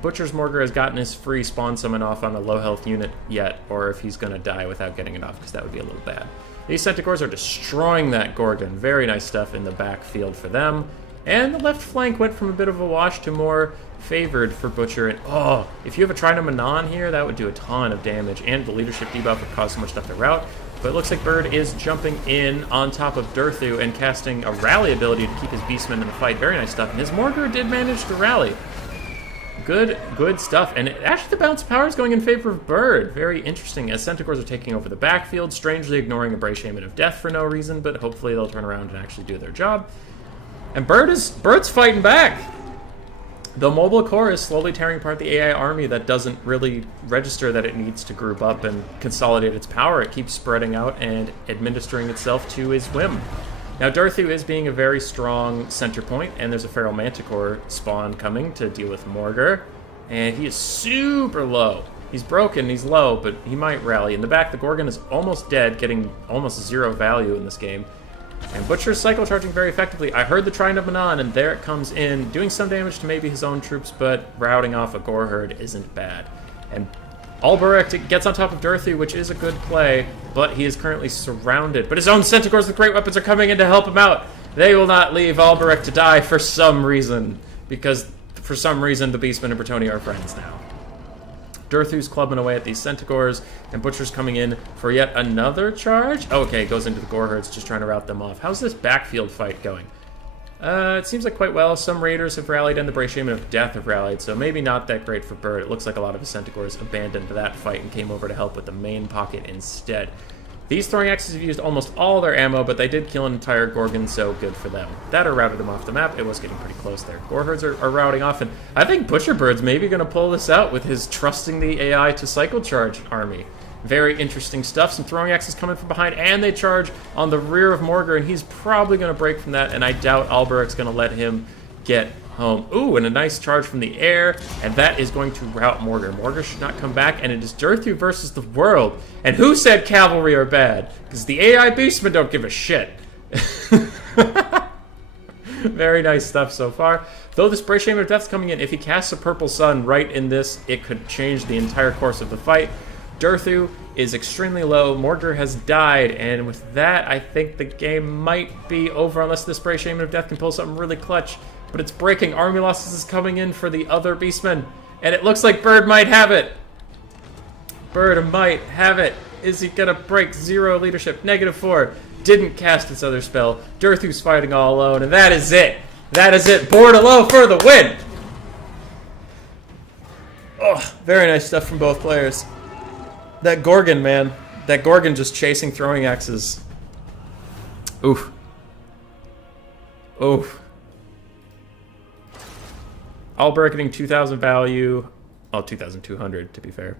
Butcher's Morgar has gotten his free spawn summon off on a low health unit yet, or if he's going to die without getting it off, because that would be a little bad. These Centaurs are destroying that Gorgon. Very nice stuff in the backfield for them. And the left flank went from a bit of a wash to more favored for Butcher. And oh, if you have a Trident Manon here, that would do a ton of damage. And the leadership debuff would cause so much stuff to rout. But it looks like Bird is jumping in on top of Durthu and casting a rally ability to keep his Beastmen in the fight. Very nice stuff. And his Morgar did manage to rally. Good stuff. And actually the bounce power is going in favor of Bird. Very interesting, as Centaurs are taking over the backfield, strangely ignoring a Bray Shaman of Death for no reason, but hopefully they'll turn around and actually do their job. And Bird's fighting back. The mobile core is slowly tearing apart the AI army that doesn't really register that it needs to group up and consolidate its power. It keeps spreading out and administering itself to his whim. Now, Durthu is being a very strong center point, and there's a Feral Manticore spawn coming to deal with Morgar. And he is super low. He's broken, he's low, but he might rally. In the back, the Gorgon is almost dead, getting almost 0 value in this game. And Butcher's cycle charging very effectively. I heard the Trident of Manon, and there it comes in, doing some damage to maybe his own troops, but routing off a Gore Herd isn't bad. And Alberek gets on top of Durthu, which is a good play, but he is currently surrounded. But his own Centaurs with great weapons are coming in to help him out. They will not leave Alberek to die for some reason, because for some reason the Beastmen and Bretonnia are friends now. Durthu's clubbing away at these Centaurs, and Butcher's coming in for yet another charge. Okay, goes into the Gore Herds, just trying to rout them off. How's this backfield fight going? It seems like quite well. Some Raiders have rallied, and the Bray Shaman of Death have rallied, so maybe not that great for Bird. It looks like a lot of his Centaurs abandoned that fight and came over to help with the main pocket instead. These throwing axes have used almost all their ammo, but they did kill an entire Gorgon, so good for them. That or routed them off the map. It was getting pretty close there. Gore Herds are routing off, and I think Butcher Bird's maybe going to pull this out with his trusting the AI to cycle charge army. Very interesting stuff. Some throwing axes coming from behind, and they charge on the rear of Morgar, and he's probably going to break from that, and I doubt Alberek's going to let him get home. Ooh, and a nice charge from the air, and that is going to rout Morgar. Morgar should not come back, and it is Durthu versus the world. And who said cavalry are bad? Because the AI beastmen don't give a shit. Very nice stuff so far. Though this Bray Shaman of Death's coming in, if he casts a Purple Sun right in this, it could change the entire course of the fight. Durthu is extremely low. Morgar has died, and with that, I think the game might be over unless this Bray Shaman of Death can pull something really clutch. But it's breaking. Army losses is coming in for the other Beastmen, and it looks like Bird might have it. Bird might have it. Is he gonna break 0 leadership? -4. Didn't cast his other spell. Durthu's fighting all alone, and that is it. That is it. Board low for the win. Oh, very nice stuff from both players. That Gorgon, man. That Gorgon just chasing throwing axes. Oof. Oof. Alberek getting 2,000 value. Oh, 2,200 to be fair.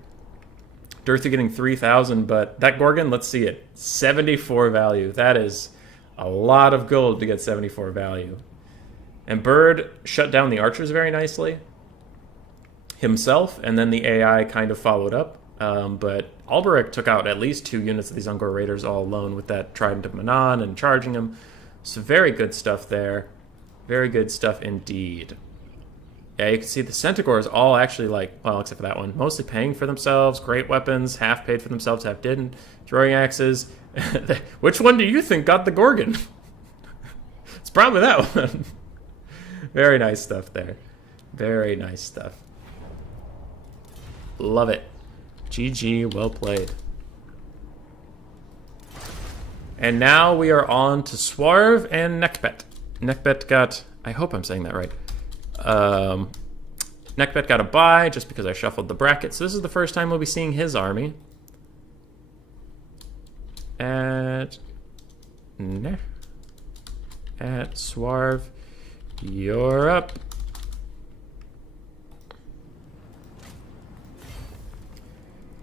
Durthu getting 3,000, but that Gorgon, let's see it. 74 value. That is a lot of gold to get 74 value. And Bird shut down the archers very nicely himself, and then the AI kind of followed up. But Alberek took out at least 2 units of these Ungor Raiders all alone with that Trident of Manon and charging them. So very good stuff there. Very good stuff indeed. Yeah, you can see the Centaurs all actually, like, well, except for that one, mostly paying for themselves. Great weapons, half paid for themselves, half didn't. Throwing axes. Which one do you think got the Gorgon? It's probably that one. Very nice stuff there. Very nice stuff. Love it. GG, well played. And now we are on to Swarv and Nekbet. Nekbet got, I hope I'm saying that right. Neckbet got a bye just because I shuffled the bracket. So this is the first time we'll be seeing his army. At Swarv, you're up.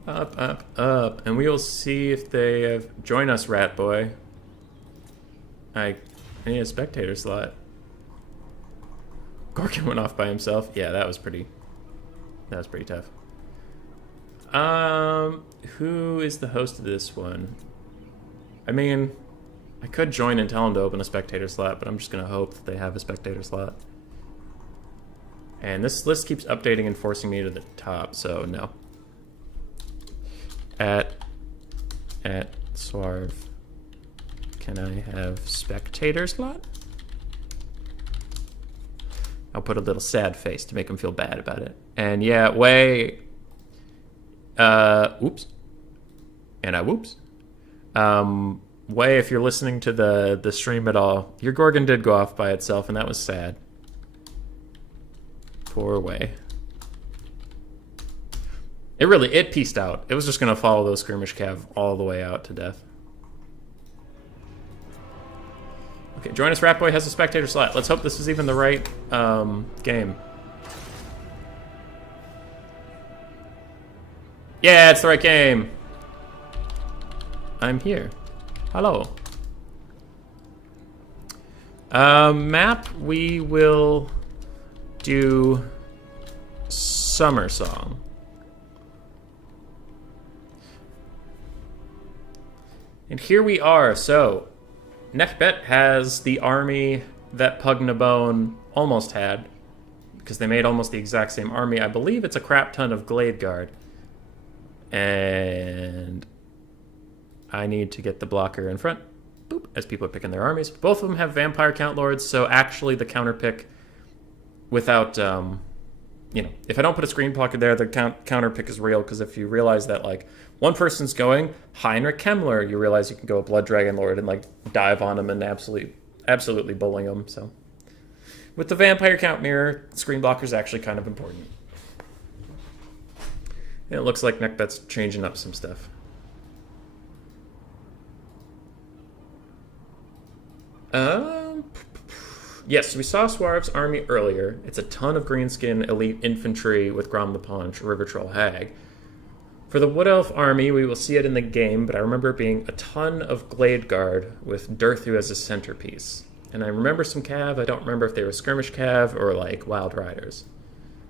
Up, up, up. And we will see if they have... Join us, Rat Boy. I need a spectator slot. Gorkin went off by himself. Yeah, that was pretty tough. Who is the host of this one? I mean, I could join and tell them to open a spectator slot, but I'm just going to hope that they have a spectator slot. And this list keeps updating and forcing me to the top, so no. At Swarv, can I have spectator slot? I'll put a little sad face to make him feel bad about it. And yeah, Way, whoops. And I whoops. Way, if you're listening to the stream at all, your Gorgon did go off by itself, and that was sad. Poor Way. It pieced out. It was just going to follow those skirmish cav all the way out to death. Okay, join us, Rat Boy has a spectator slot. Let's hope this is even the right game. Yeah, it's the right game. I'm here. Hello. Map, we will do Summer Song. And here we are. So, Neckbet has the army that Pugnabone almost had, because they made almost the exact same army. I believe it's a crap ton of Glade Guard. And I need to get the blocker in front, boop, as people are picking their armies. Both of them have Vampire Count Lords, so actually the counter pick without, you know, if I don't put a screen blocker there, the counter pick is real, because if you realize that, like, one person's going Heinrich Kemmler, you realize you can go a Blood Dragon Lord and, like, dive on him and absolutely bullying him, so. With the Vampire Count Mirror, screen blocker is actually kind of important. And it looks like Neckbet's changing up some stuff. Yes, we saw Swarv's army earlier. It's a ton of greenskin elite infantry with Grom the Paunch, River Troll Hag. For the Wood Elf army, we will see it in the game, but I remember it being a ton of Glade Guard with Durthu as a centerpiece. And I remember some cav. I don't remember if they were skirmish cav or like Wild Riders.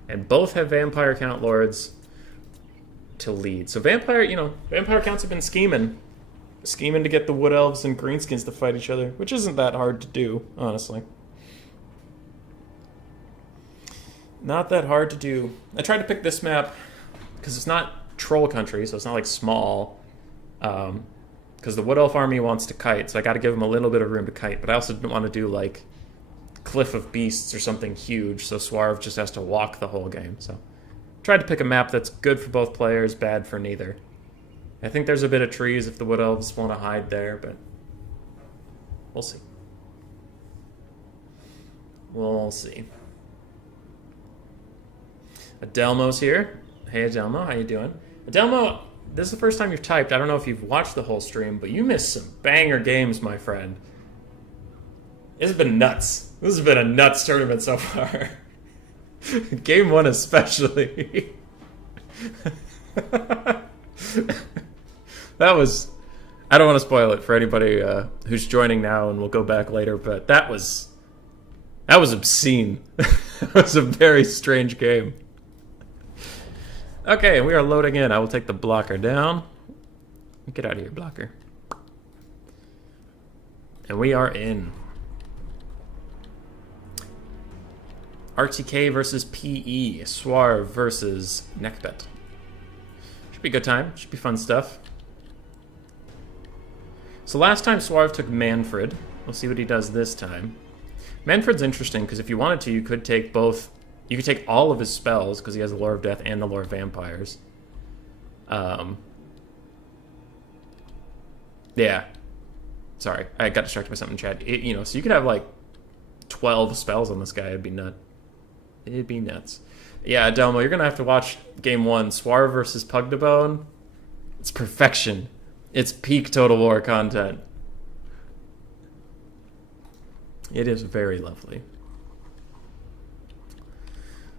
And both have Vampire Count Lords to lead. So Vampire Counts have been scheming to get the Wood Elves and Greenskins to fight each other, which isn't that hard to do, honestly. Not that hard to do. I tried to pick this map because it's not troll country, so it's not like small. Because the Wood Elf army wants to kite, so I got to give them a little bit of room to kite. But I also didn't want to do like Cliff of Beasts or something huge, so Swarv just has to walk the whole game. So tried to pick a map that's good for both players, bad for neither. I think there's a bit of trees if the Wood Elves want to hide there, but we'll see. We'll see. Adelmo's here. Hey, Adelmo, how you doing? Adelmo, this is the first time you've typed. I don't know if you've watched the whole stream, but you missed some banger games, my friend. This has been nuts. This has been a nuts tournament so far. Game 1 especially. That was... I don't want to spoil it for anybody who's joining now and will go back later, but that was obscene. That was a very strange game. Okay, we are loading in. I will take the blocker down. Get out of here, blocker. And we are in. RTK versus PE. Swarv versus Neckbet. Should be a good time. Should be fun stuff. So last time Swarv took Manfred. We'll see what he does this time. Manfred's interesting because if you wanted to, you could take both. You could take all of his spells because he has the Lore of Death and the Lore of Vampires. Yeah. Sorry, I got distracted by something in chat. So you could have like 12 spells on this guy. It'd be nuts. Yeah, Domo, you're going to have to watch game 1, Swarv versus Pugdabone. It's perfection. It's peak Total War content. It is very lovely.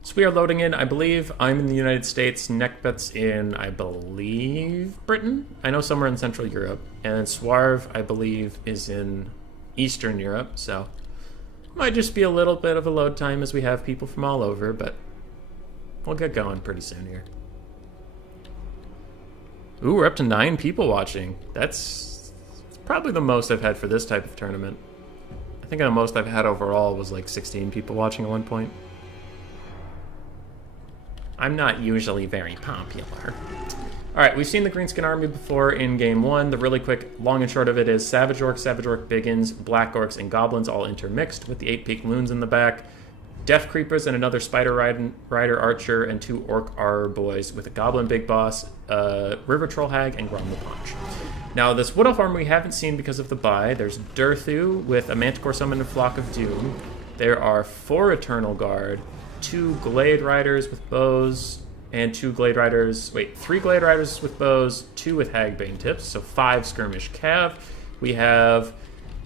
So we are loading in, I believe. I'm in the United States. Neckbet's in, I believe, Britain. I know somewhere in Central Europe. And Swarv, I believe, is in Eastern Europe. So might just be a little bit of a load time as we have people from all over, but we'll get going pretty soon here. Ooh, we're up to 9 people watching. That's probably the most I've had for this type of tournament. I think the most I've had overall was like 16 people watching at one point. I'm not usually very popular. Alright, we've seen the Greenskin Army before in Game 1. The really quick, long and short of it is Savage Orc, Biggins, Black Orcs, and Goblins all intermixed with the 8-peak loons in the back. Death Creepers and another Spider Rider Archer and 2 Orc Boys with a Goblin Big Boss, River Troll Hag, and Grom the Punch. Now, this Wood Elf army we haven't seen because of the buy. There's Durthu with a Manticore Summon and Flock of Doom. There are 4 Eternal Guard, 2 Glade Riders with bows, and 2 Glade Riders, 3 Glade Riders with bows, 2 with Hagbane tips, so 5 Skirmish Cav. We have,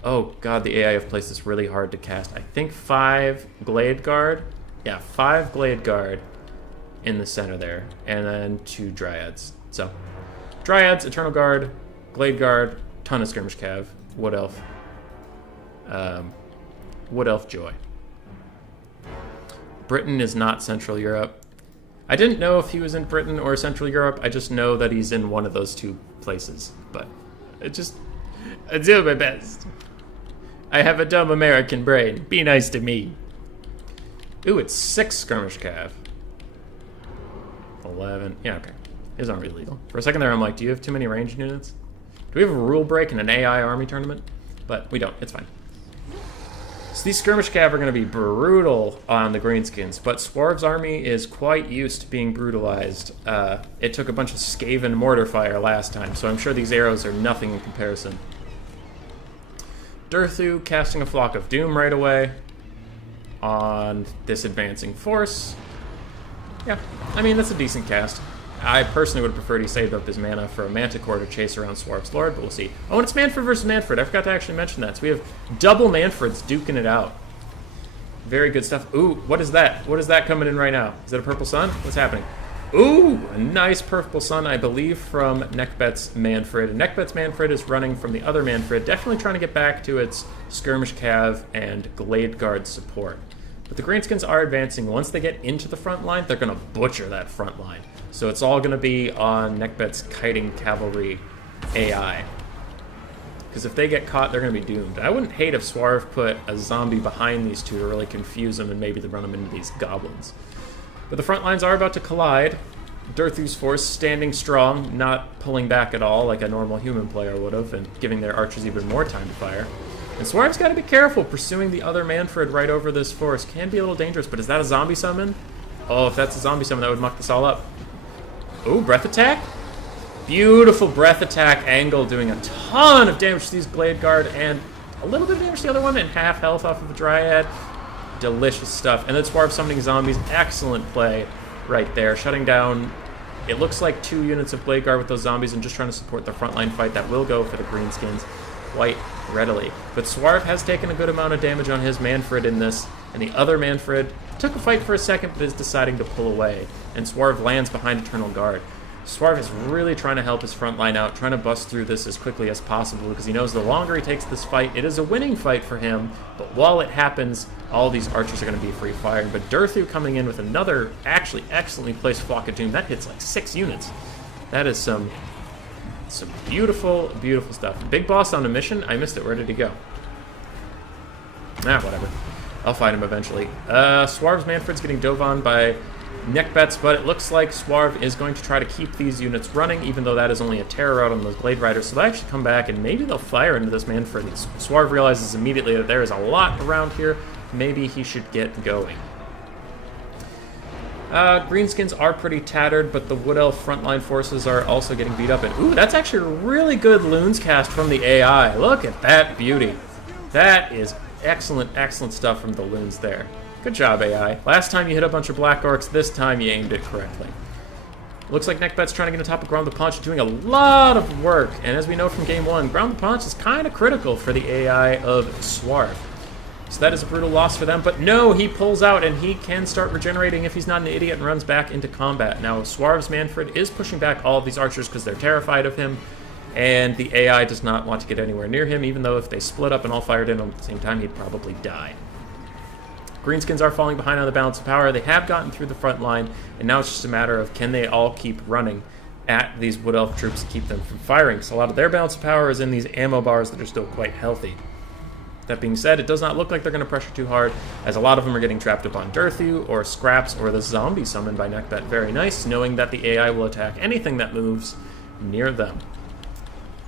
oh god, the AI have placed this really hard to cast. I think 5 Glade Guard. Yeah, 5 Glade Guard in the center there, and then 2 Dryads. So, Dryads, Eternal Guard, Glade Guard, ton of Skirmish Cav, Wood Elf. Wood Elf Joy. Britain is not Central Europe. I didn't know if he was in Britain or Central Europe. I just know that he's in one of those 2 places. But I do my best. I have a dumb American brain. Be nice to me. Ooh, it's 6 Skirmish Cav. 11. Yeah, okay. His aren't really legal. For a second there, I'm like, do you have too many ranged units? Do we have a rule break in an AI army tournament? But we don't. It's fine. So these Skirmish Cav are going to be brutal on the Greenskins, but Swarv's army is quite used to being brutalized. It took a bunch of Skaven mortar fire last time, so I'm sure these arrows are nothing in comparison. Durthu casting a Flock of Doom right away on this advancing force. Yeah, I mean, that's a decent cast. I personally would have preferred he saved up his mana for a Manticore to chase around Swarv's Lord, but we'll see. Oh, and it's Manfred versus Manfred. I forgot to actually mention that. So we have double Manfreds duking it out. Very good stuff. Ooh, what is that? What is that coming in right now? Is that a Purple Sun? What's happening? Ooh, a nice Purple Sun, I believe, from Neckbet's Manfred. And Neckbet's Manfred is running from the other Manfred, definitely trying to get back to its Skirmish Cav and Glade Guard support. But the Greenskins are advancing. Once they get into the front line, they're going to butcher that front line. So it's all going to be on Neckbet's Kiting Cavalry AI. Because if they get caught, they're going to be doomed. I wouldn't hate if Swarv put a zombie behind these 2 to really confuse them and maybe they run them into these goblins. But the front lines are about to collide. Durthu's force standing strong, not pulling back at all like a normal human player would have, and giving their archers even more time to fire. And Swarv's got to be careful. Pursuing the other Manfred right over this force can be a little dangerous, but is that a zombie summon? Oh, if that's a zombie summon, that would muck this all up. Ooh, breath attack? Beautiful breath attack angle, doing a ton of damage to these Glade Guard and a little bit of damage to the other one and half health off of a Dryad. Delicious stuff. And then Swarv summoning zombies. Excellent play right there. Shutting down, it looks like 2 units of Blade Guard with those zombies and just trying to support the frontline fight that will go for the Greenskins quite readily. But Swarv has taken a good amount of damage on his Manfred in this, and the other Manfred took a fight for a second but is deciding to pull away, and Swarv lands behind Eternal Guard. Swarv is really trying to help his front line out, trying to bust through this as quickly as possible because he knows the longer he takes this fight, it is a winning fight for him, but while it happens, all these archers are going to be free firing. But Durthu coming in with another actually excellently placed Flock of Doom, that hits like 6 units. That is some beautiful, beautiful stuff. Big Boss on a mission? I missed it. Where did he go? Ah, whatever. I'll find him eventually. Swarv's Manfred's getting dove on by Neckbets, but it looks like Swarv is going to try to keep these units running, even though that is only a terror out on those Glade Riders. So they actually come back, and maybe they'll fire into this Manfred. Swarv realizes immediately that there is a lot around here. Maybe he should get going. Greenskins are pretty tattered, but the Wood Elf frontline forces are also getting beat up. And ooh, that's actually a really good Loons cast from the AI. Look at that beauty. That is excellent, excellent stuff from the Loons there. Good job, AI. Last time you hit a bunch of Black Orcs, this time you aimed it correctly. Looks like Neckbet's trying to get on top of Ground the Punch, doing a lot of work. And as we know from Game 1, Ground the Punch is kind of critical for the AI of Swarv. So that is a brutal loss for them. But no, he pulls out and he can start regenerating if he's not an idiot and runs back into combat. Now, Swarv's Manfred is pushing back all of these archers because they're terrified of him. And the AI does not want to get anywhere near him, even though if they split up and all fired in at the same time, he'd probably die. Greenskins are falling behind on the balance of power. They have gotten through the front line, and now it's just a matter of can they all keep running at these Wood Elf troops to keep them from firing. So a lot of their balance of power is in these ammo bars that are still quite healthy. That being said, it does not look like they're going to pressure too hard, as a lot of them are getting trapped up on Durthu, or Scraps, or the zombie summoned by Neckbet. Very nice, knowing that the AI will attack anything that moves near them.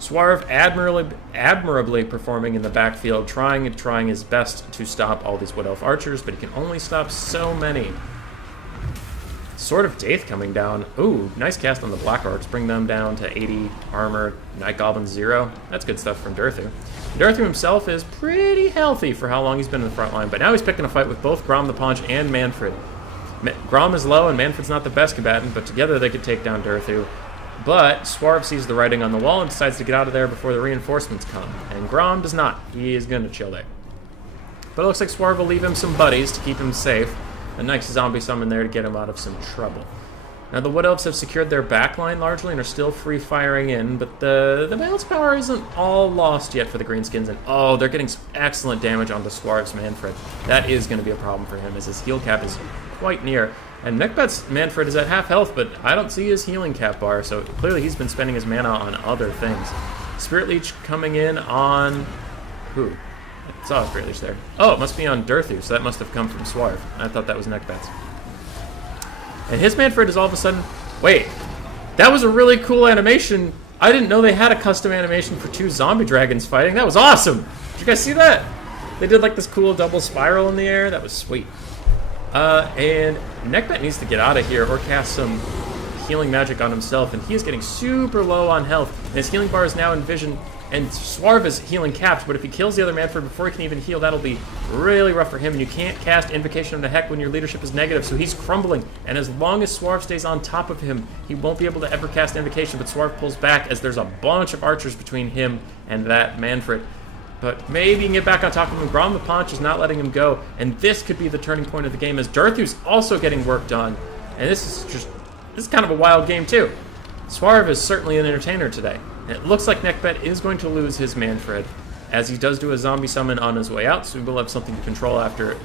Swarv admirably performing in the backfield, trying his best to stop all these Wood Elf archers, but he can only stop so many. Sword of Daith coming down. Ooh, nice cast on the Black Orcs. Bring them down to 80 armor. Night Goblins 0. That's good stuff from Durthu. Durthu himself is pretty healthy for how long he's been in the front line, but now he's picking a fight with both Grom the Paunch and Manfred. Grom is low and Manfred's not the best combatant, but together they could take down Durthu. But Swarv sees the writing on the wall and decides to get out of there before the reinforcements come. And Grom does not. He is going to chill there. But it looks like Swarv will leave him some buddies to keep him safe. A nice zombie summon there to get him out of some trouble. Now the Wood Elves have secured their backline largely and are still free firing in, but the balance power isn't all lost yet for the Greenskins. And oh, they're getting some excellent damage onto Swarv's Manfred. That is going to be a problem for him as his heal cap is quite near. And Neckbet's Manfred is at half health, but I don't see his healing cap bar, so clearly he's been spending his mana on other things. Spirit Leech coming in on... who? I saw a Spirit Leech there. Oh, it must be on Durthu, so that must have come from Swarv. I thought that was Neckbet's. And his Manfred is all of a sudden... Wait, that was a really cool animation. I didn't know they had a custom animation for 2 zombie dragons fighting. That was awesome! Did you guys see that? They did like this cool double spiral in the air. That was sweet. And Neckbet needs to get out of here or cast some healing magic on himself, and he is getting super low on health. And his healing bar is now in vision, and Swarv is healing capped, but if he kills the other Manfred before he can even heal, that'll be really rough for him, and you can't cast Invocation of the Heck when your leadership is negative, so he's crumbling, and as long as Swarv stays on top of him, he won't be able to ever cast Invocation, but Swarv pulls back as there's a bunch of archers between him and that Manfred. But maybe he can get back on top of him. Grom the Paunch is not letting him go, and this could be the turning point of the game as Durthu's also getting work done. And this is kind of a wild game too. Swarv is certainly an entertainer today. And it looks like Neckbet is going to lose his Manfred, as he does do a zombie summon on his way out, so we will have something to control after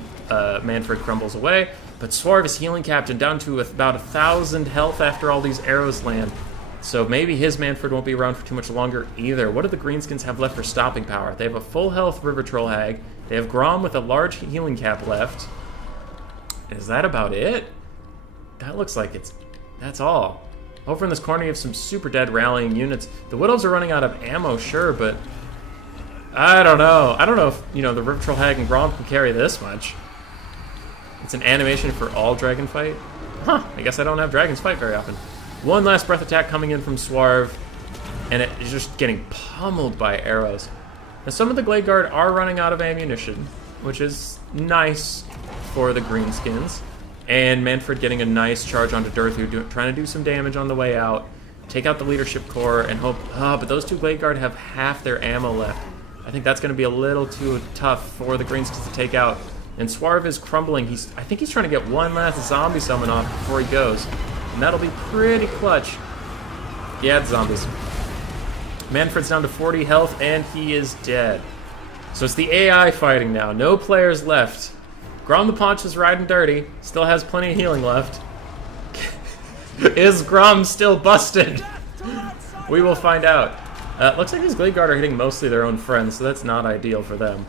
Manfred crumbles away. But Swarv is healing capped and down to about 1,000 health after all these arrows land. So maybe his Manfred won't be around for too much longer either. What do the Greenskins have left for stopping power? They have a full health River Troll Hag. They have Grom with a large healing cap left. Is that about it? That looks like that's all. Over in this corner you have some super dead rallying units. The Wood Elves are running out of ammo, sure, but I don't know. I don't know if, the River Troll Hag and Grom can carry this much. It's an animation for all Dragon Fight? Huh, I guess I don't have Dragons Fight very often. One last breath attack coming in from Swarv, and it is just getting pummeled by arrows. Now some of the Glade Guard are running out of ammunition, which is nice for the Greenskins. And Manfred getting a nice charge onto Durthu, trying to do some damage on the way out, take out the leadership core, and hope... but those 2 Glade Guard have half their ammo left. I think that's going to be a little too tough for the Greenskins to take out. And Swarv is crumbling. I think he's trying to get one last zombie summon off before he goes. And that'll be pretty clutch. Yeah, it's zombies. Manfred's down to 40 health, and he is dead. So it's the AI fighting now. No players left. Grom the Paunch is riding dirty. Still has plenty of healing left. Is Grom still busted? We will find out. Looks like these Glade Guard are hitting mostly their own friends, so that's not ideal for them.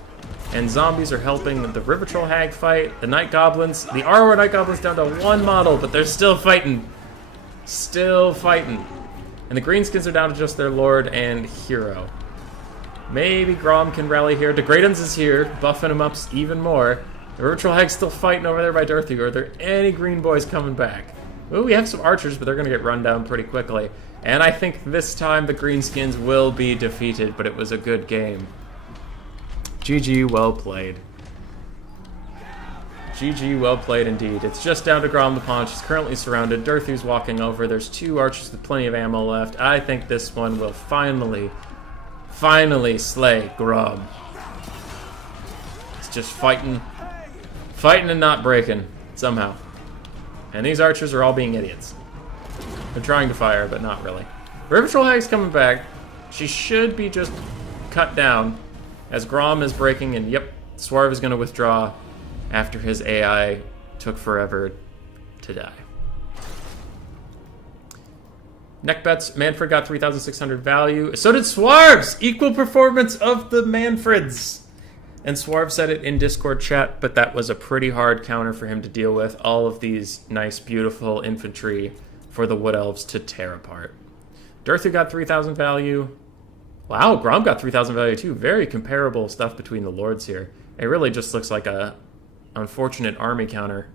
And zombies are helping the River Troll Hag fight. The Night Goblins. The Arrow Night Goblins down to 1 model, but they're still fighting. Still fighting. And the Greenskins are down to just their Lord and Hero. Maybe Grom can rally here. Degradans is here, buffing him up even more. The River Troll Hag's still fighting over there by Durthu. Are there any green boys coming back? Ooh, we have some archers, but they're going to get run down pretty quickly. And I think this time the Greenskins will be defeated, but it was a good game. GG, well played. GG, well played indeed. It's just down to Grom the Pawn. She's currently surrounded. Durthu's walking over. There's 2 archers with plenty of ammo left. I think this one will finally slay Grom. It's just fighting and not breaking, somehow. And these archers are all being idiots. They're trying to fire, but not really. River Troll Hag's coming back. She should be just cut down as Grom is breaking, and yep, Swarv is going to withdraw after his AI took forever to die. Neck bets, Manfred got 3,600 value. So did Swarv's! Equal performance of the Manfreds! And Swarv said it in Discord chat, but that was a pretty hard counter for him to deal with. All of these nice, beautiful infantry for the Wood Elves to tear apart. Durthu got 3,000 value. Wow, Grom got 3,000 value too. Very comparable stuff between the lords here. It really just looks like a unfortunate army counter,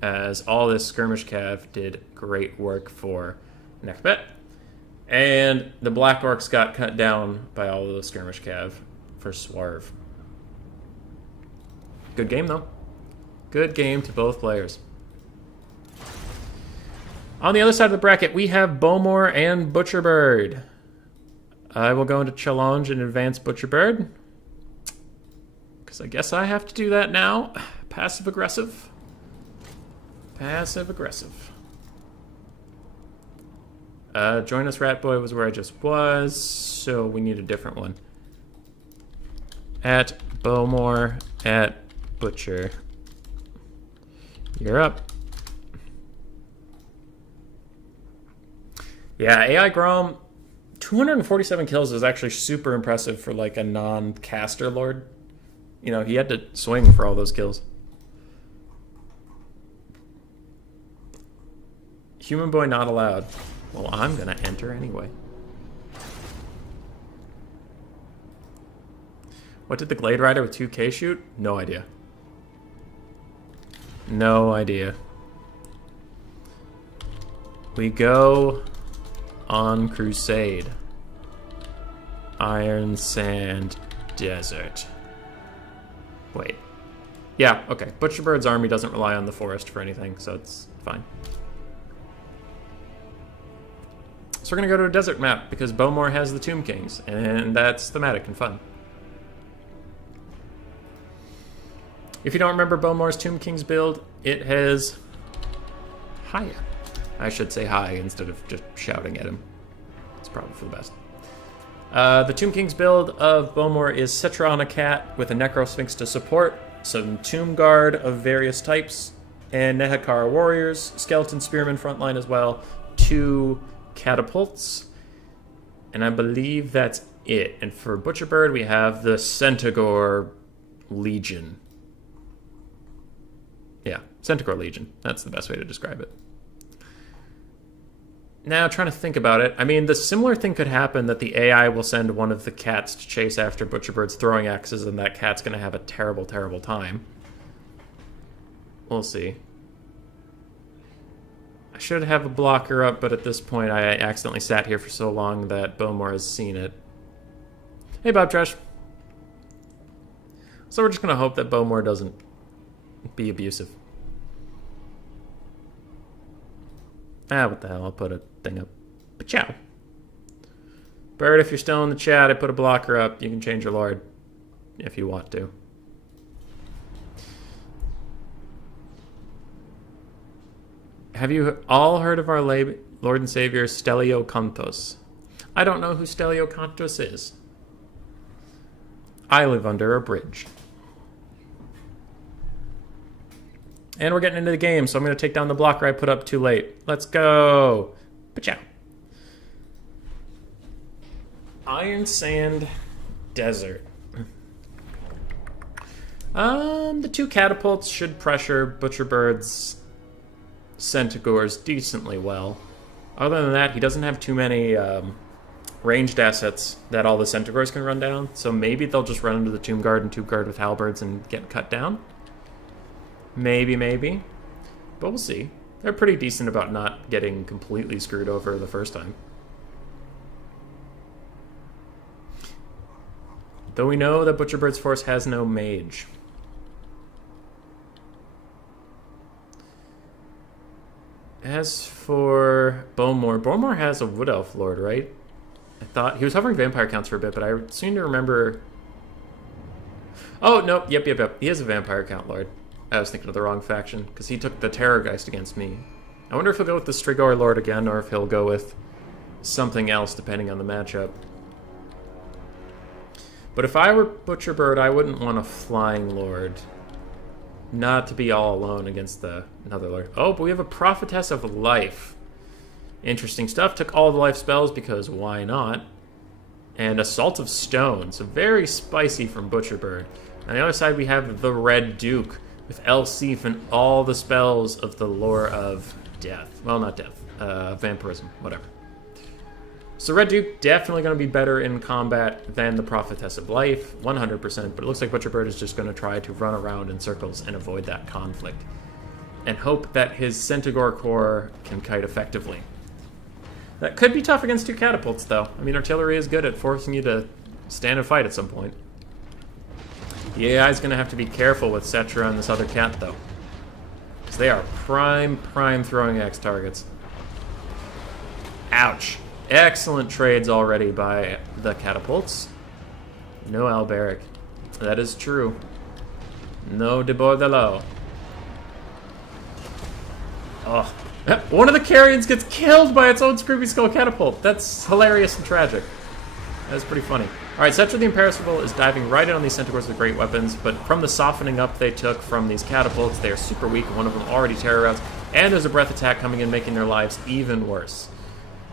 as all this skirmish cav did great work for Neckbet. And the Black Orcs got cut down by all of the skirmish cav for Swarv. Good game, though. Good game to both players. On the other side of the bracket, we have Bowmore and Butcherbird. I will go into challenge and advance Butcherbird, because I guess I have to do that now. Passive aggressive. Passive aggressive. Join us, Ratboy was where I just was, so we need a different one. At Bowmore, at Butcher. You're up. Yeah, AI Grom, 247 kills is actually super impressive for like a non-caster lord. You know, he had to swing for all those kills. Human boy not allowed. Well, I'm gonna enter anyway. What did the Glade Rider with 2K shoot? No idea. No idea. We go on crusade. Iron Sand Desert. Wait. Yeah, okay. Butcherbird's army doesn't rely on the forest for anything, so it's fine. So we're going to go to a desert map, because Bowmore has the Tomb Kings, and that's thematic and fun. If you don't remember Bowmore's Tomb Kings build, it has Hiya. I should say hi instead of just shouting at him. It's probably for the best. The Tomb Kings build of Bowmore is Citra on a cat with a Necrosphinx to support, some Tomb Guard of various types, and Nehekara warriors, Skeleton Spearman frontline as well, 2 catapults, and I believe that's it. And for Butcherbird, we have the Centaur Legion. Yeah, Centaur Legion. That's the best way to describe it. Now, trying to think about it, I mean, the similar thing could happen that the AI will send one of the cats to chase after Butcherbird's throwing axes, and that cat's going to have a terrible, terrible time. We'll see. I should have a blocker up, but at this point I accidentally sat here for so long that Bowmore has seen it. Hey, Bob Trash. So we're just going to hope that Bowmore doesn't be abusive. Ah, what the hell, I'll put a thing up. But ciao. Bird, if you're still in the chat, I put a blocker up. You can change your lord if you want to. Have you all heard of our Lord and Savior Stelio Cantos? I don't know who Stelio Cantos is. I live under a bridge. And we're getting into the game, so I'm going to take down the blocker I put up too late. Let's go. Pachow. Iron Sand Desert. The 2 catapults should pressure Butcherbird's Centaurs decently well. Other than that, he doesn't have too many ranged assets that all the Centaurs can run down, so maybe they'll just run into the Tomb Guard and Tomb Guard with halberds and get cut down. Maybe. But we'll see. They're pretty decent about not getting completely screwed over the first time. Though we know that Butcherbird's force has no mage. As for Bowmore, Bowmore has a Wood Elf Lord, right? I thought he was hovering vampire counts for a bit, but I seem to remember. Oh no, yep. He is a vampire count Lord. I was thinking of the wrong faction because he took the Terrorgeist against me. I wonder if he'll go with the Strigor Lord again, or if he'll go with something else depending on the matchup. But if I were Butcherbird, I wouldn't want a Flying Lord. Not to be all alone against another Lord. Oh, but we have a Prophetess of Life. Interesting stuff. Took all the life spells because why not? And Assault of Stone. So very spicy from Butcherbird. On the other side, we have the Red Duke with El Sif and all the spells of the lore of death. Well, not death. Vampirism. Whatever. So Red Duke definitely going to be better in combat than the Prophetess of Life, 100%, but it looks like Butcherbird is just going to try to run around in circles and avoid that conflict, and hope that his Centaur Corps can kite effectively. That could be tough against 2 catapults, though. I mean, artillery is good at forcing you to stand and fight at some point. The AI is going to have to be careful with Cetra and this other cat, though, because they are prime throwing axe targets. Ouch. Excellent trades already by the catapults. No Alberic. That is true. No de Bordelot. Oh. One of the Carrions gets killed by its own Screaming Skull catapult. That's hilarious and tragic. That's pretty funny. Alright, Cetra the Imperishable is diving right in on these Centaurs with great weapons, but from the softening up they took from these catapults, they are super weak. One of them already terror routes, and there's a breath attack coming in, making their lives even worse.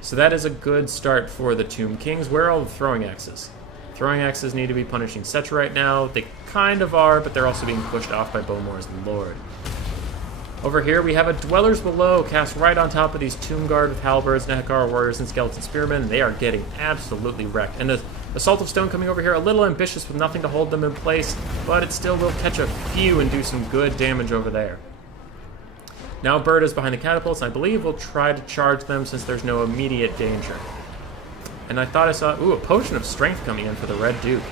So that is a good start for the Tomb Kings. Where are all the throwing axes? Throwing axes need to be punishing Cetra right now. They kind of are, but they're also being pushed off by Bowmore's Lord. Over here, we have a Dwellers Below cast right on top of these Tomb Guard with Halberds, Nehekar Warriors, and Skeleton Spearmen. They are getting absolutely wrecked. And the Assault of Stone coming over here, a little ambitious with nothing to hold them in place, but it still will catch a few and do some good damage over there. Now Bird is behind the catapults, and I believe we'll try to charge them since there's no immediate danger. And I thought I saw, a Potion of Strength coming in for the Red Duke.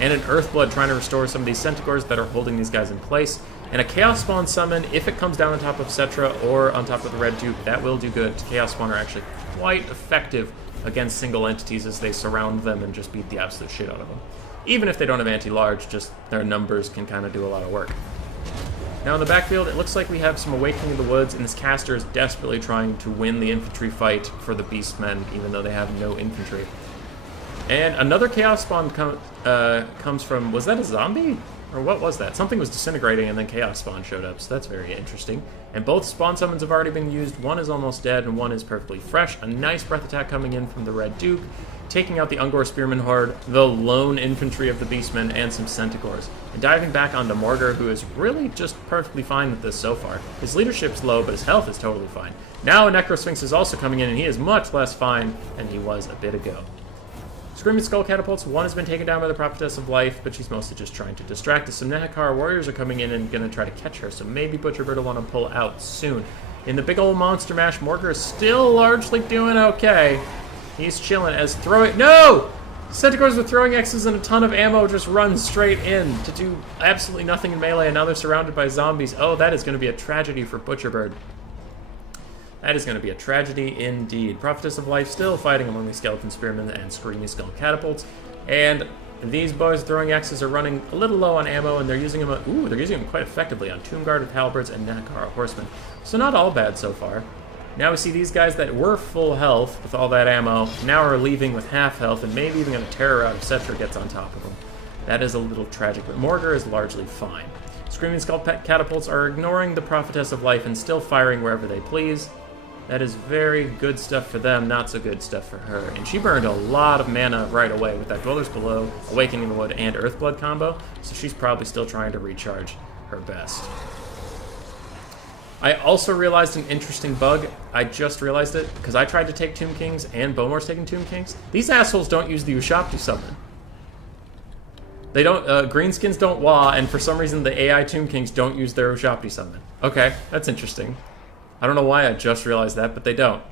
And an Earthblood trying to restore some of these Centaurs that are holding these guys in place. And a Chaos Spawn summon, if it comes down on top of Cetra or on top of the Red Duke, that will do good. Chaos Spawn are actually quite effective against single entities as they surround them and just beat the absolute shit out of them. Even if they don't have anti-large, just their numbers can kind of do a lot of work. Now in the backfield, it looks like we have some Awakening of the Woods, and this caster is desperately trying to win the infantry fight for the Beastmen, even though they have no infantry. And another Chaos Spawn comes from, was that a zombie? Or what was that? Something was disintegrating and then Chaos Spawn showed up, so that's very interesting. And both Spawn Summons have already been used. One is almost dead and one is perfectly fresh. A nice breath attack coming in from the Red Duke, taking out the Ungor Spearman Horde, the lone infantry of the Beastmen, and some Centaurs. And diving back onto Morgar, who is really just perfectly fine with this so far. His leadership's low, but his health is totally fine. Now a Necrosphinx is also coming in, and he is much less fine than he was a bit ago. Screaming Skull catapults, one has been taken down by the Prophetess of Life, but she's mostly just trying to distract us. Some Nehekar Warriors are coming in and going to try to catch her, so maybe Butcherbird will want to pull out soon. In the big old monster mash, Morgar is still largely doing okay. He's chilling as throwing... No! Centaurs with throwing axes and a ton of ammo just run straight in to do absolutely nothing in melee, and now they're surrounded by zombies. Oh, that is going to be a tragedy for Butcherbird. That is going to be a tragedy indeed. Prophetess of Life still fighting among the Skeleton Spearmen and Screaming Skull catapults. And these boys throwing axes are running a little low on ammo, and they're using them, they're using them quite effectively on Tomb Guard with Halberds and Nehekar Horsemen. So not all bad so far. Now we see these guys that were full health with all that ammo, now are leaving with half health, and maybe even going to terror out if Cetra gets on top of them. That is a little tragic, but Morgar is largely fine. Screaming Skull catapults are ignoring the Prophetess of Life and still firing wherever they please. That is very good stuff for them, not so good stuff for her. And she burned a lot of mana right away with that Dwellers Below, Awakening the Wood, and Earthblood combo, so she's probably still trying to recharge her best. I also realized an interesting bug. I just realized it, because I tried to take Tomb Kings, and Bowmore's taking Tomb Kings. These assholes don't use the Ushapti summon. They don't, Greenskins don't Wah, and for some reason the AI Tomb Kings don't use their Ushapti summon. Okay, that's interesting. I don't know why I just realized that, but they don't.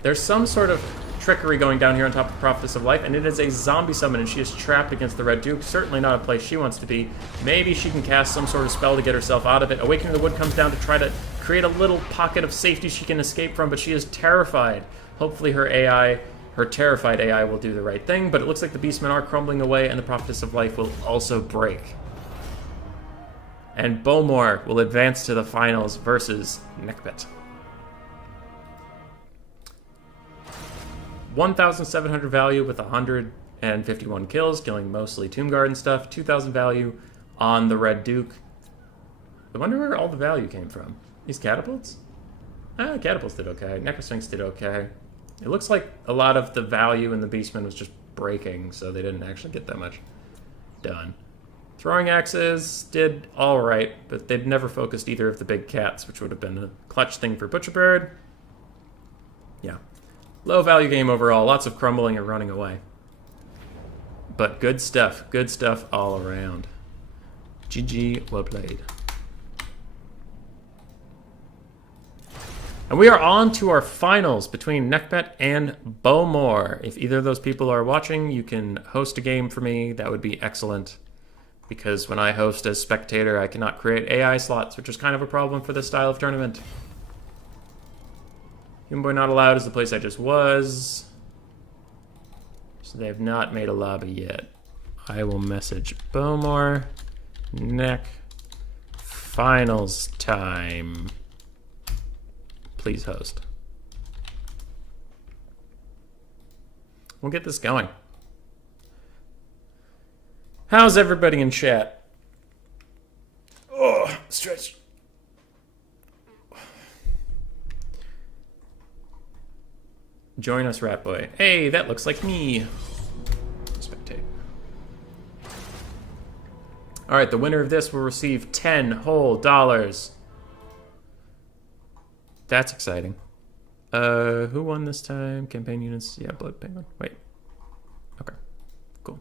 There's some sort of trickery going down here on top of Prophetess of Life, and it is a zombie summon, and she is trapped against the Red Duke. Certainly not a place she wants to be. Maybe she can cast some sort of spell to get herself out of it. Awakening the Wood comes down to try to create a little pocket of safety she can escape from, but she is terrified. Hopefully her AI, her terrified AI, will do the right thing, but it looks like the beastmen are crumbling away, and the Prophetess of Life will also break. And Bowmore will advance to the finals versus Nekbet. 1,700 value with 151 kills, killing mostly Tomb Guard and stuff. 2,000 value on the Red Duke. I wonder where all the value came from. These catapults? Catapults did okay. Necrosphinx did okay. It looks like a lot of the value in the Beastmen was just breaking, so they didn't actually get that much done. Throwing axes did alright, but they'd never focused either of the big cats, which would have been a clutch thing for Butcherbird. Yeah. Low value game overall, lots of crumbling and running away. But good stuff all around. GG, well played. And we are on to our finals between Nekbet and Bowmore. If either of those people are watching, you can host a game for me. That would be excellent. Because when I host as spectator, I cannot create AI slots, which is kind of a problem for this style of tournament. Human Boy Not Allowed is the place I just was. So they have not made a lobby yet. I will message Bowmore. Neck. Finals time. Please host. We'll get this going. How's everybody in chat? Oh, stretch. Join us, Rat Boy. Hey, that looks like me. Spectate. All right, the winner of this will receive $10 whole. That's exciting. Who won this time? Campaign units. Yeah, Blood Penguin. Wait. Okay. Cool.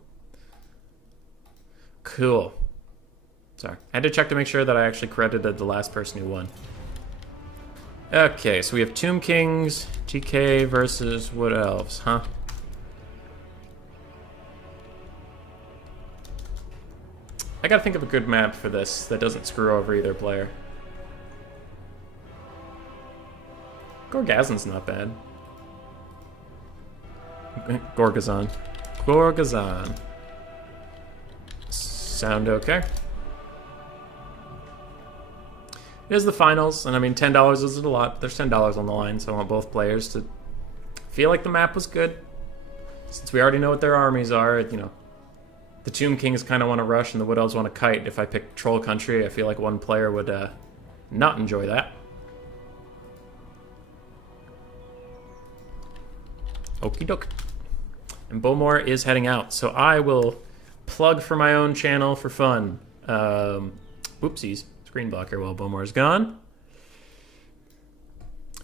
Cool. Sorry. I had to check to make sure that I actually credited the last person who won. Okay, so we have Tomb Kings, TK versus Wood Elves, huh? I gotta think of a good map for this that doesn't screw over either player. Gorgazon's not bad. Gorgazon. Gorgazon. Sound okay? It is the finals, and I mean, $10 isn't a lot, but there's $10 on the line, so I want both players to feel like the map was good. Since we already know what their armies are, you know, the Tomb Kings kind of want to rush and the Wood Elves want to kite. If I pick Troll Country, I feel like one player would not enjoy that. Okie doke. And Bowmore is heading out, so I will plug for my own channel for fun. Whoopsies. Screen blocker while Bowmore's gone.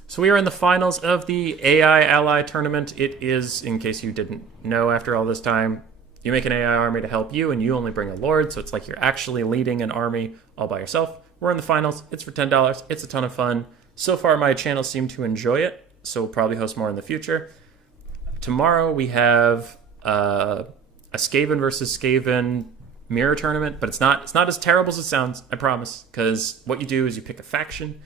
So we are in the finals of the AI Ally Tournament. It is, in case you didn't know after all this time, you make an AI army to help you, and you only bring a Lord, so it's like you're actually leading an army all by yourself. We're in the finals. It's for $10. It's a ton of fun. So far, my channel seemed to enjoy it, so we'll probably host more in the future. Tomorrow, we have a Skaven versus Skaven mirror tournament, but it's not as terrible as it sounds, I promise, because what you do is you pick a faction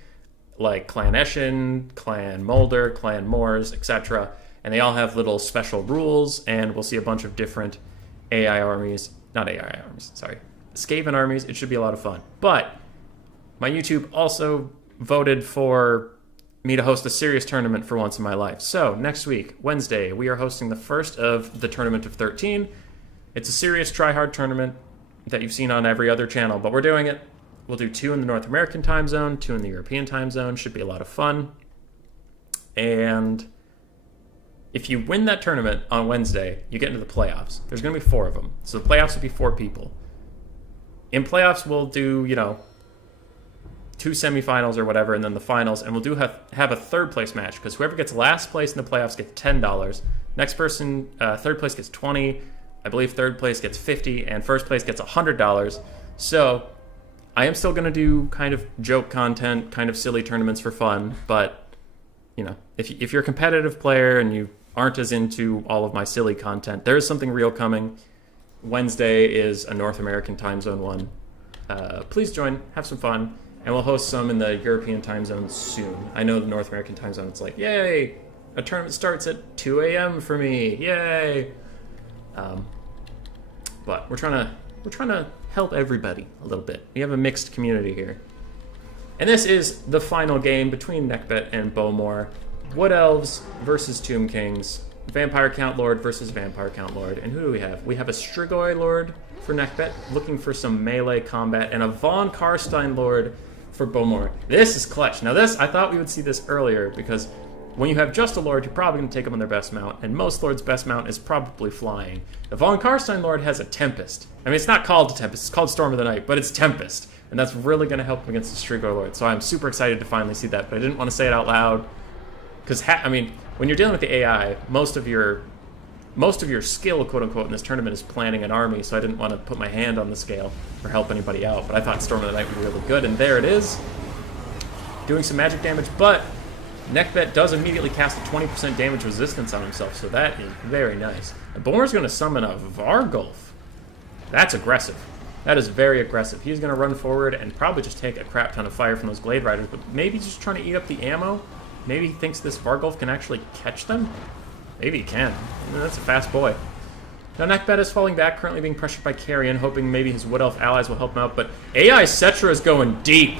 like Clan Eshin, Clan Mulder, Clan Moors, etc., and they all have little special rules, and we'll see a bunch of different AI armies, not AI armies, sorry, Skaven armies. It should be a lot of fun. But my YouTube also voted for me to host a serious tournament for once in my life. So next week, Wednesday, we are hosting the first of the tournament of 13. It's a serious try-hard tournament that you've seen on every other channel, but we're doing it. We'll do 2 in the North American time zone, 2 in the European time zone. Should be a lot of fun. And if you win that tournament on Wednesday, you get into the playoffs. There's going to be 4 of them. So the playoffs will be 4 people. In playoffs, we'll do, 2 semifinals or whatever, and then the finals, and we'll have a third place match, because whoever gets last place in the playoffs gets $10. Next person, third place gets $20. I believe third place gets $50, and first place gets $100. So I am still going to do kind of joke content, kind of silly tournaments for fun, but, if you're a competitive player and you aren't as into all of my silly content, there is something real coming. Wednesday is a North American time zone one. Please join, have some fun, And we'll host some in the European time zone soon. I know the North American time zone, it's like, yay! A tournament starts at 2 a.m. for me, yay! But we're trying to help everybody a little bit. We have a mixed community here. And this is the final game between Neckbet and Bowmore. Wood Elves versus Tomb Kings. Vampire Count Lord versus Vampire Count Lord. And who do we have? We have a Strigoi Lord for Neckbet, looking for some melee combat, and a Von Karstein Lord for Bowmore. This is clutch. Now this, I thought we would see this earlier, because when you have just a Lord, you're probably going to take them on their best mount, and most Lords' best mount is probably flying. The Von Karstein Lord has a Tempest. I mean, it's not called a Tempest, it's called Storm of the Night, but it's Tempest. And that's really going to help him against the Strigoi Lord. So I'm super excited to finally see that, but I didn't want to say it out loud. Because, I mean, when you're dealing with the AI, most of your skill, quote-unquote, in this tournament is planning an army, so I didn't want to put my hand on the scale or help anybody out. But I thought Storm of the Night would be really good, and there it is. Doing some magic damage, but Neckbet does immediately cast a 20% damage resistance on himself, so that is very nice. And Bowmore's going to summon a Vargulf. That's aggressive. That is very aggressive. He's going to run forward and probably just take a crap ton of fire from those Glade Riders, but maybe he's just trying to eat up the ammo. Maybe he thinks this Vargulf can actually catch them. Maybe he can. That's a fast boy. Now Neckbet is falling back, currently being pressured by Carrion, hoping maybe his Wood Elf allies will help him out, but AI Cetra is going deep.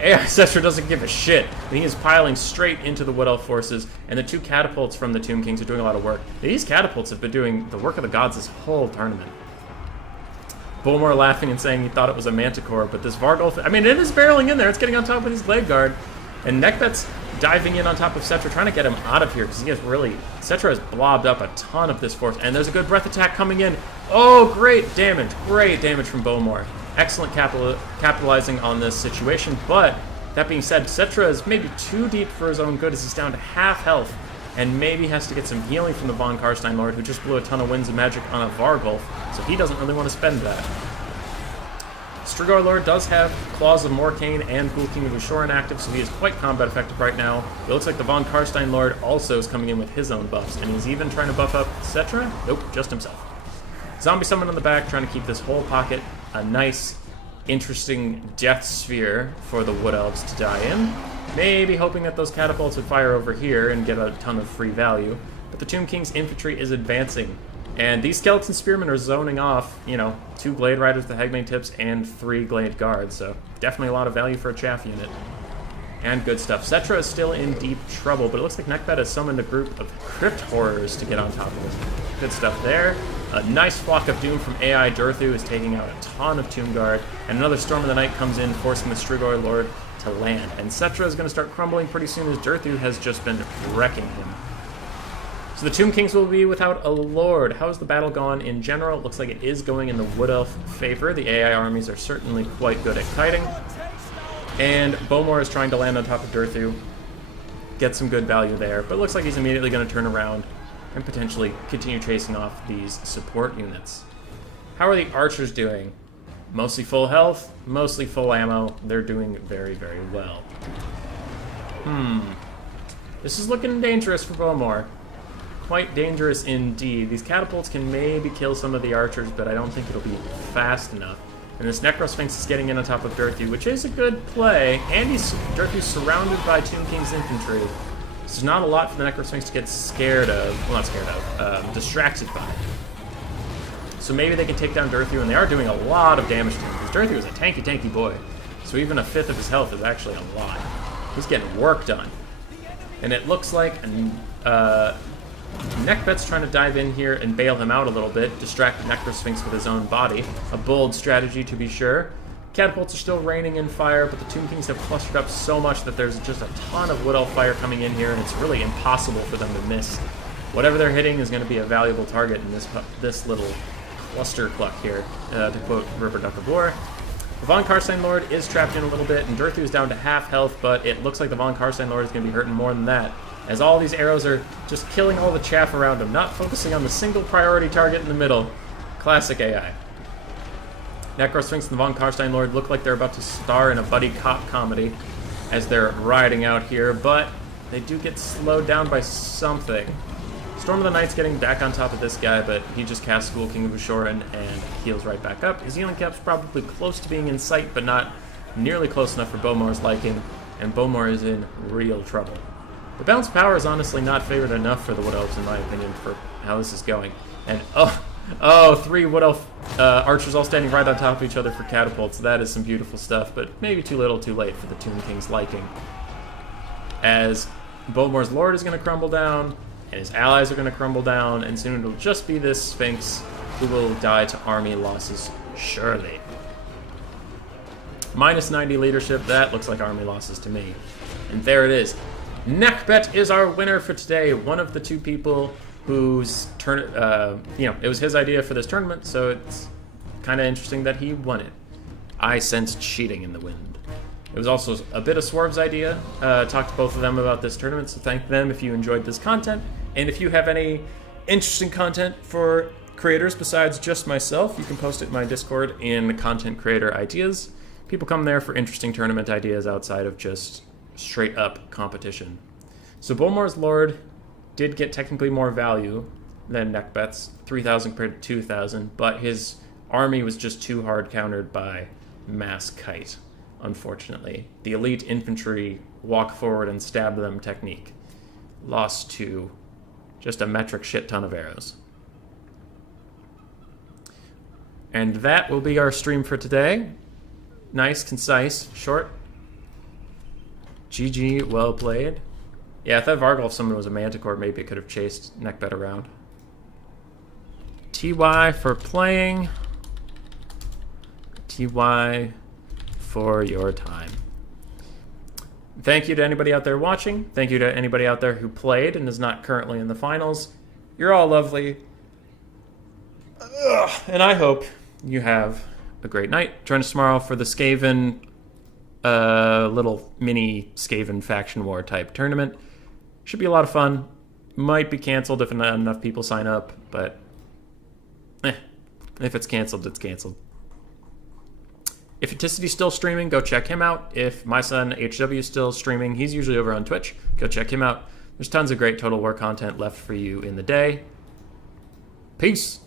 AI Cetra doesn't give a shit. And he is piling straight into the Wood Elf forces, and the 2 catapults from the Tomb Kings are doing a lot of work. These catapults have been doing the work of the gods this whole tournament. Bowmore laughing and saying he thought it was a Manticore, but this Vargulf, I mean, it is barreling in there. It's getting on top of his Glade Guard. And Neckbet's diving in on top of Cetra, trying to get him out of here, because he has really... Cetra has blobbed up a ton of this force, and there's a good breath attack coming in. Oh, great damage from Bowmore. Excellent capitalizing on this situation, but that being said, Cetra is maybe too deep for his own good as he's down to half health, and maybe has to get some healing from the Von Karstein Lord, who just blew a ton of winds of magic on a Vargulf, so he doesn't really want to spend that. Strigoi Lord does have Claws of Morcane and Ghoul King of Ushoran active, so he is quite combat effective right now. It looks like the Von Karstein Lord also is coming in with his own buffs, and he's even trying to buff up Cetra? Nope, just himself. Zombie Summon on the back, trying to keep this whole pocket a nice, interesting death sphere for the Wood Elves to die in. Maybe hoping that those catapults would fire over here and get a ton of free value. But the Tomb King's infantry is advancing. And these Skeleton Spearmen are zoning off, 2 Glade Riders with the Hagmane Tips and 3 Glade Guards. So definitely a lot of value for a chaff unit. And good stuff. Cetra is still in deep trouble, but it looks like Neckbet has summoned a group of Crypt Horrors to get on top of this. Good stuff there. A nice Flock of Doom from AI Durthu is taking out a ton of Tomb Guard. And another Storm of the Night comes in, forcing the Strigoi Lord to land. And Cetra is going to start crumbling pretty soon as Durthu has just been wrecking him. So the Tomb Kings will be without a Lord. How's the battle gone in general? It looks like it is going in the Wood Elf favor. The AI armies are certainly quite good at kiting. And Bowmore is trying to land on top of Durthu. Get some good value there. But it looks like he's immediately going to turn around and potentially continue chasing off these support units. How are the archers doing? Mostly full health, mostly full ammo. They're doing very, very well. This is looking dangerous for Bowmore. Quite dangerous indeed. These catapults can maybe kill some of the archers, but I don't think it'll be fast enough. And this Necrosphinx is getting in on top of Durthu, which is a good play. And Durthu's surrounded by Tomb King's infantry. So there's not a lot for the Necrosphinx to get scared of. Well, not scared of. Distracted by. So maybe they can take down Durthu, and they are doing a lot of damage to him. Because Durthu is a tanky, tanky boy. So even a fifth of his health is actually a lot. He's getting work done. And it looks like Neckbet's trying to dive in here and bail him out a little bit, distract the Necrosphinx with his own body. A bold strategy, to be sure. Catapults are still raining in fire, but the Tomb Kings have clustered up so much that there's just a ton of Wood Elf fire coming in here, and it's really impossible for them to miss. Whatever they're hitting is going to be a valuable target in this little cluster cluck here, to quote Ripper Duck of War. The Von Karstein Lord is trapped in a little bit, and Durthu is down to half health, but it looks like the Von Karstein Lord is going to be hurting more than that, as all these arrows are just killing all the chaff around him, not focusing on the single priority target in the middle. Classic AI. Necrosphinx and the Von Karstein Lord look like they're about to star in a buddy cop comedy as they're riding out here, but they do get slowed down by something. Storm of the Night's getting back on top of this guy, but he just casts Ghoul King of Ushoran and heals right back up. His healing cap's probably close to being in sight, but not nearly close enough for Bowmore's liking, and Bowmore is in real trouble. The balance of power is honestly not favored enough for the Wood Elves, in my opinion, for how this is going. And, three Wood Elf archers all standing right on top of each other for catapults. That is some beautiful stuff, but maybe too little too late for the Tomb King's liking. As Bowmore's Lord is going to crumble down, and his allies are going to crumble down, and soon it'll just be this Sphinx who will die to army losses, surely. Minus 90 leadership, that looks like army losses to me. And there it is. Neckbet is our winner for today. One of the two people whose it was his idea for this tournament, so it's kind of interesting that he won it. I sensed cheating in the wind. It was also a bit of Swerve's idea. Talked to both of them about this tournament, so thank them if you enjoyed this content. And if you have any interesting content for creators besides just myself, you can post it in my Discord in Content Creator Ideas. People come there for interesting tournament ideas outside of just straight up competition. So Bowmore's Lord did get technically more value than Neckbet's, 3,000 compared to 2,000, but his army was just too hard countered by Mass Kite, unfortunately. The elite infantry walk forward and stab them technique. Lost to just a metric shit ton of arrows. And that will be our stream for today. Nice, concise, short. GG, well played. Yeah, if that Vargolf summon was a Manticore, maybe it could have chased Neckbet around. TY for playing. TY for your time. Thank you to anybody out there watching. Thank you to anybody out there who played and is not currently in the finals. You're all lovely. And I hope you have a great night. Join us tomorrow for the Skaven, little mini Skaven faction war type tournament. Should be a lot of fun. Might be canceled if not enough people sign up, but if it's canceled, it's canceled. If Eticity's still streaming, go check him out. If my son HW is still streaming, he's usually over on Twitch. Go check him out. There's tons of great Total War content left for you in the day. Peace.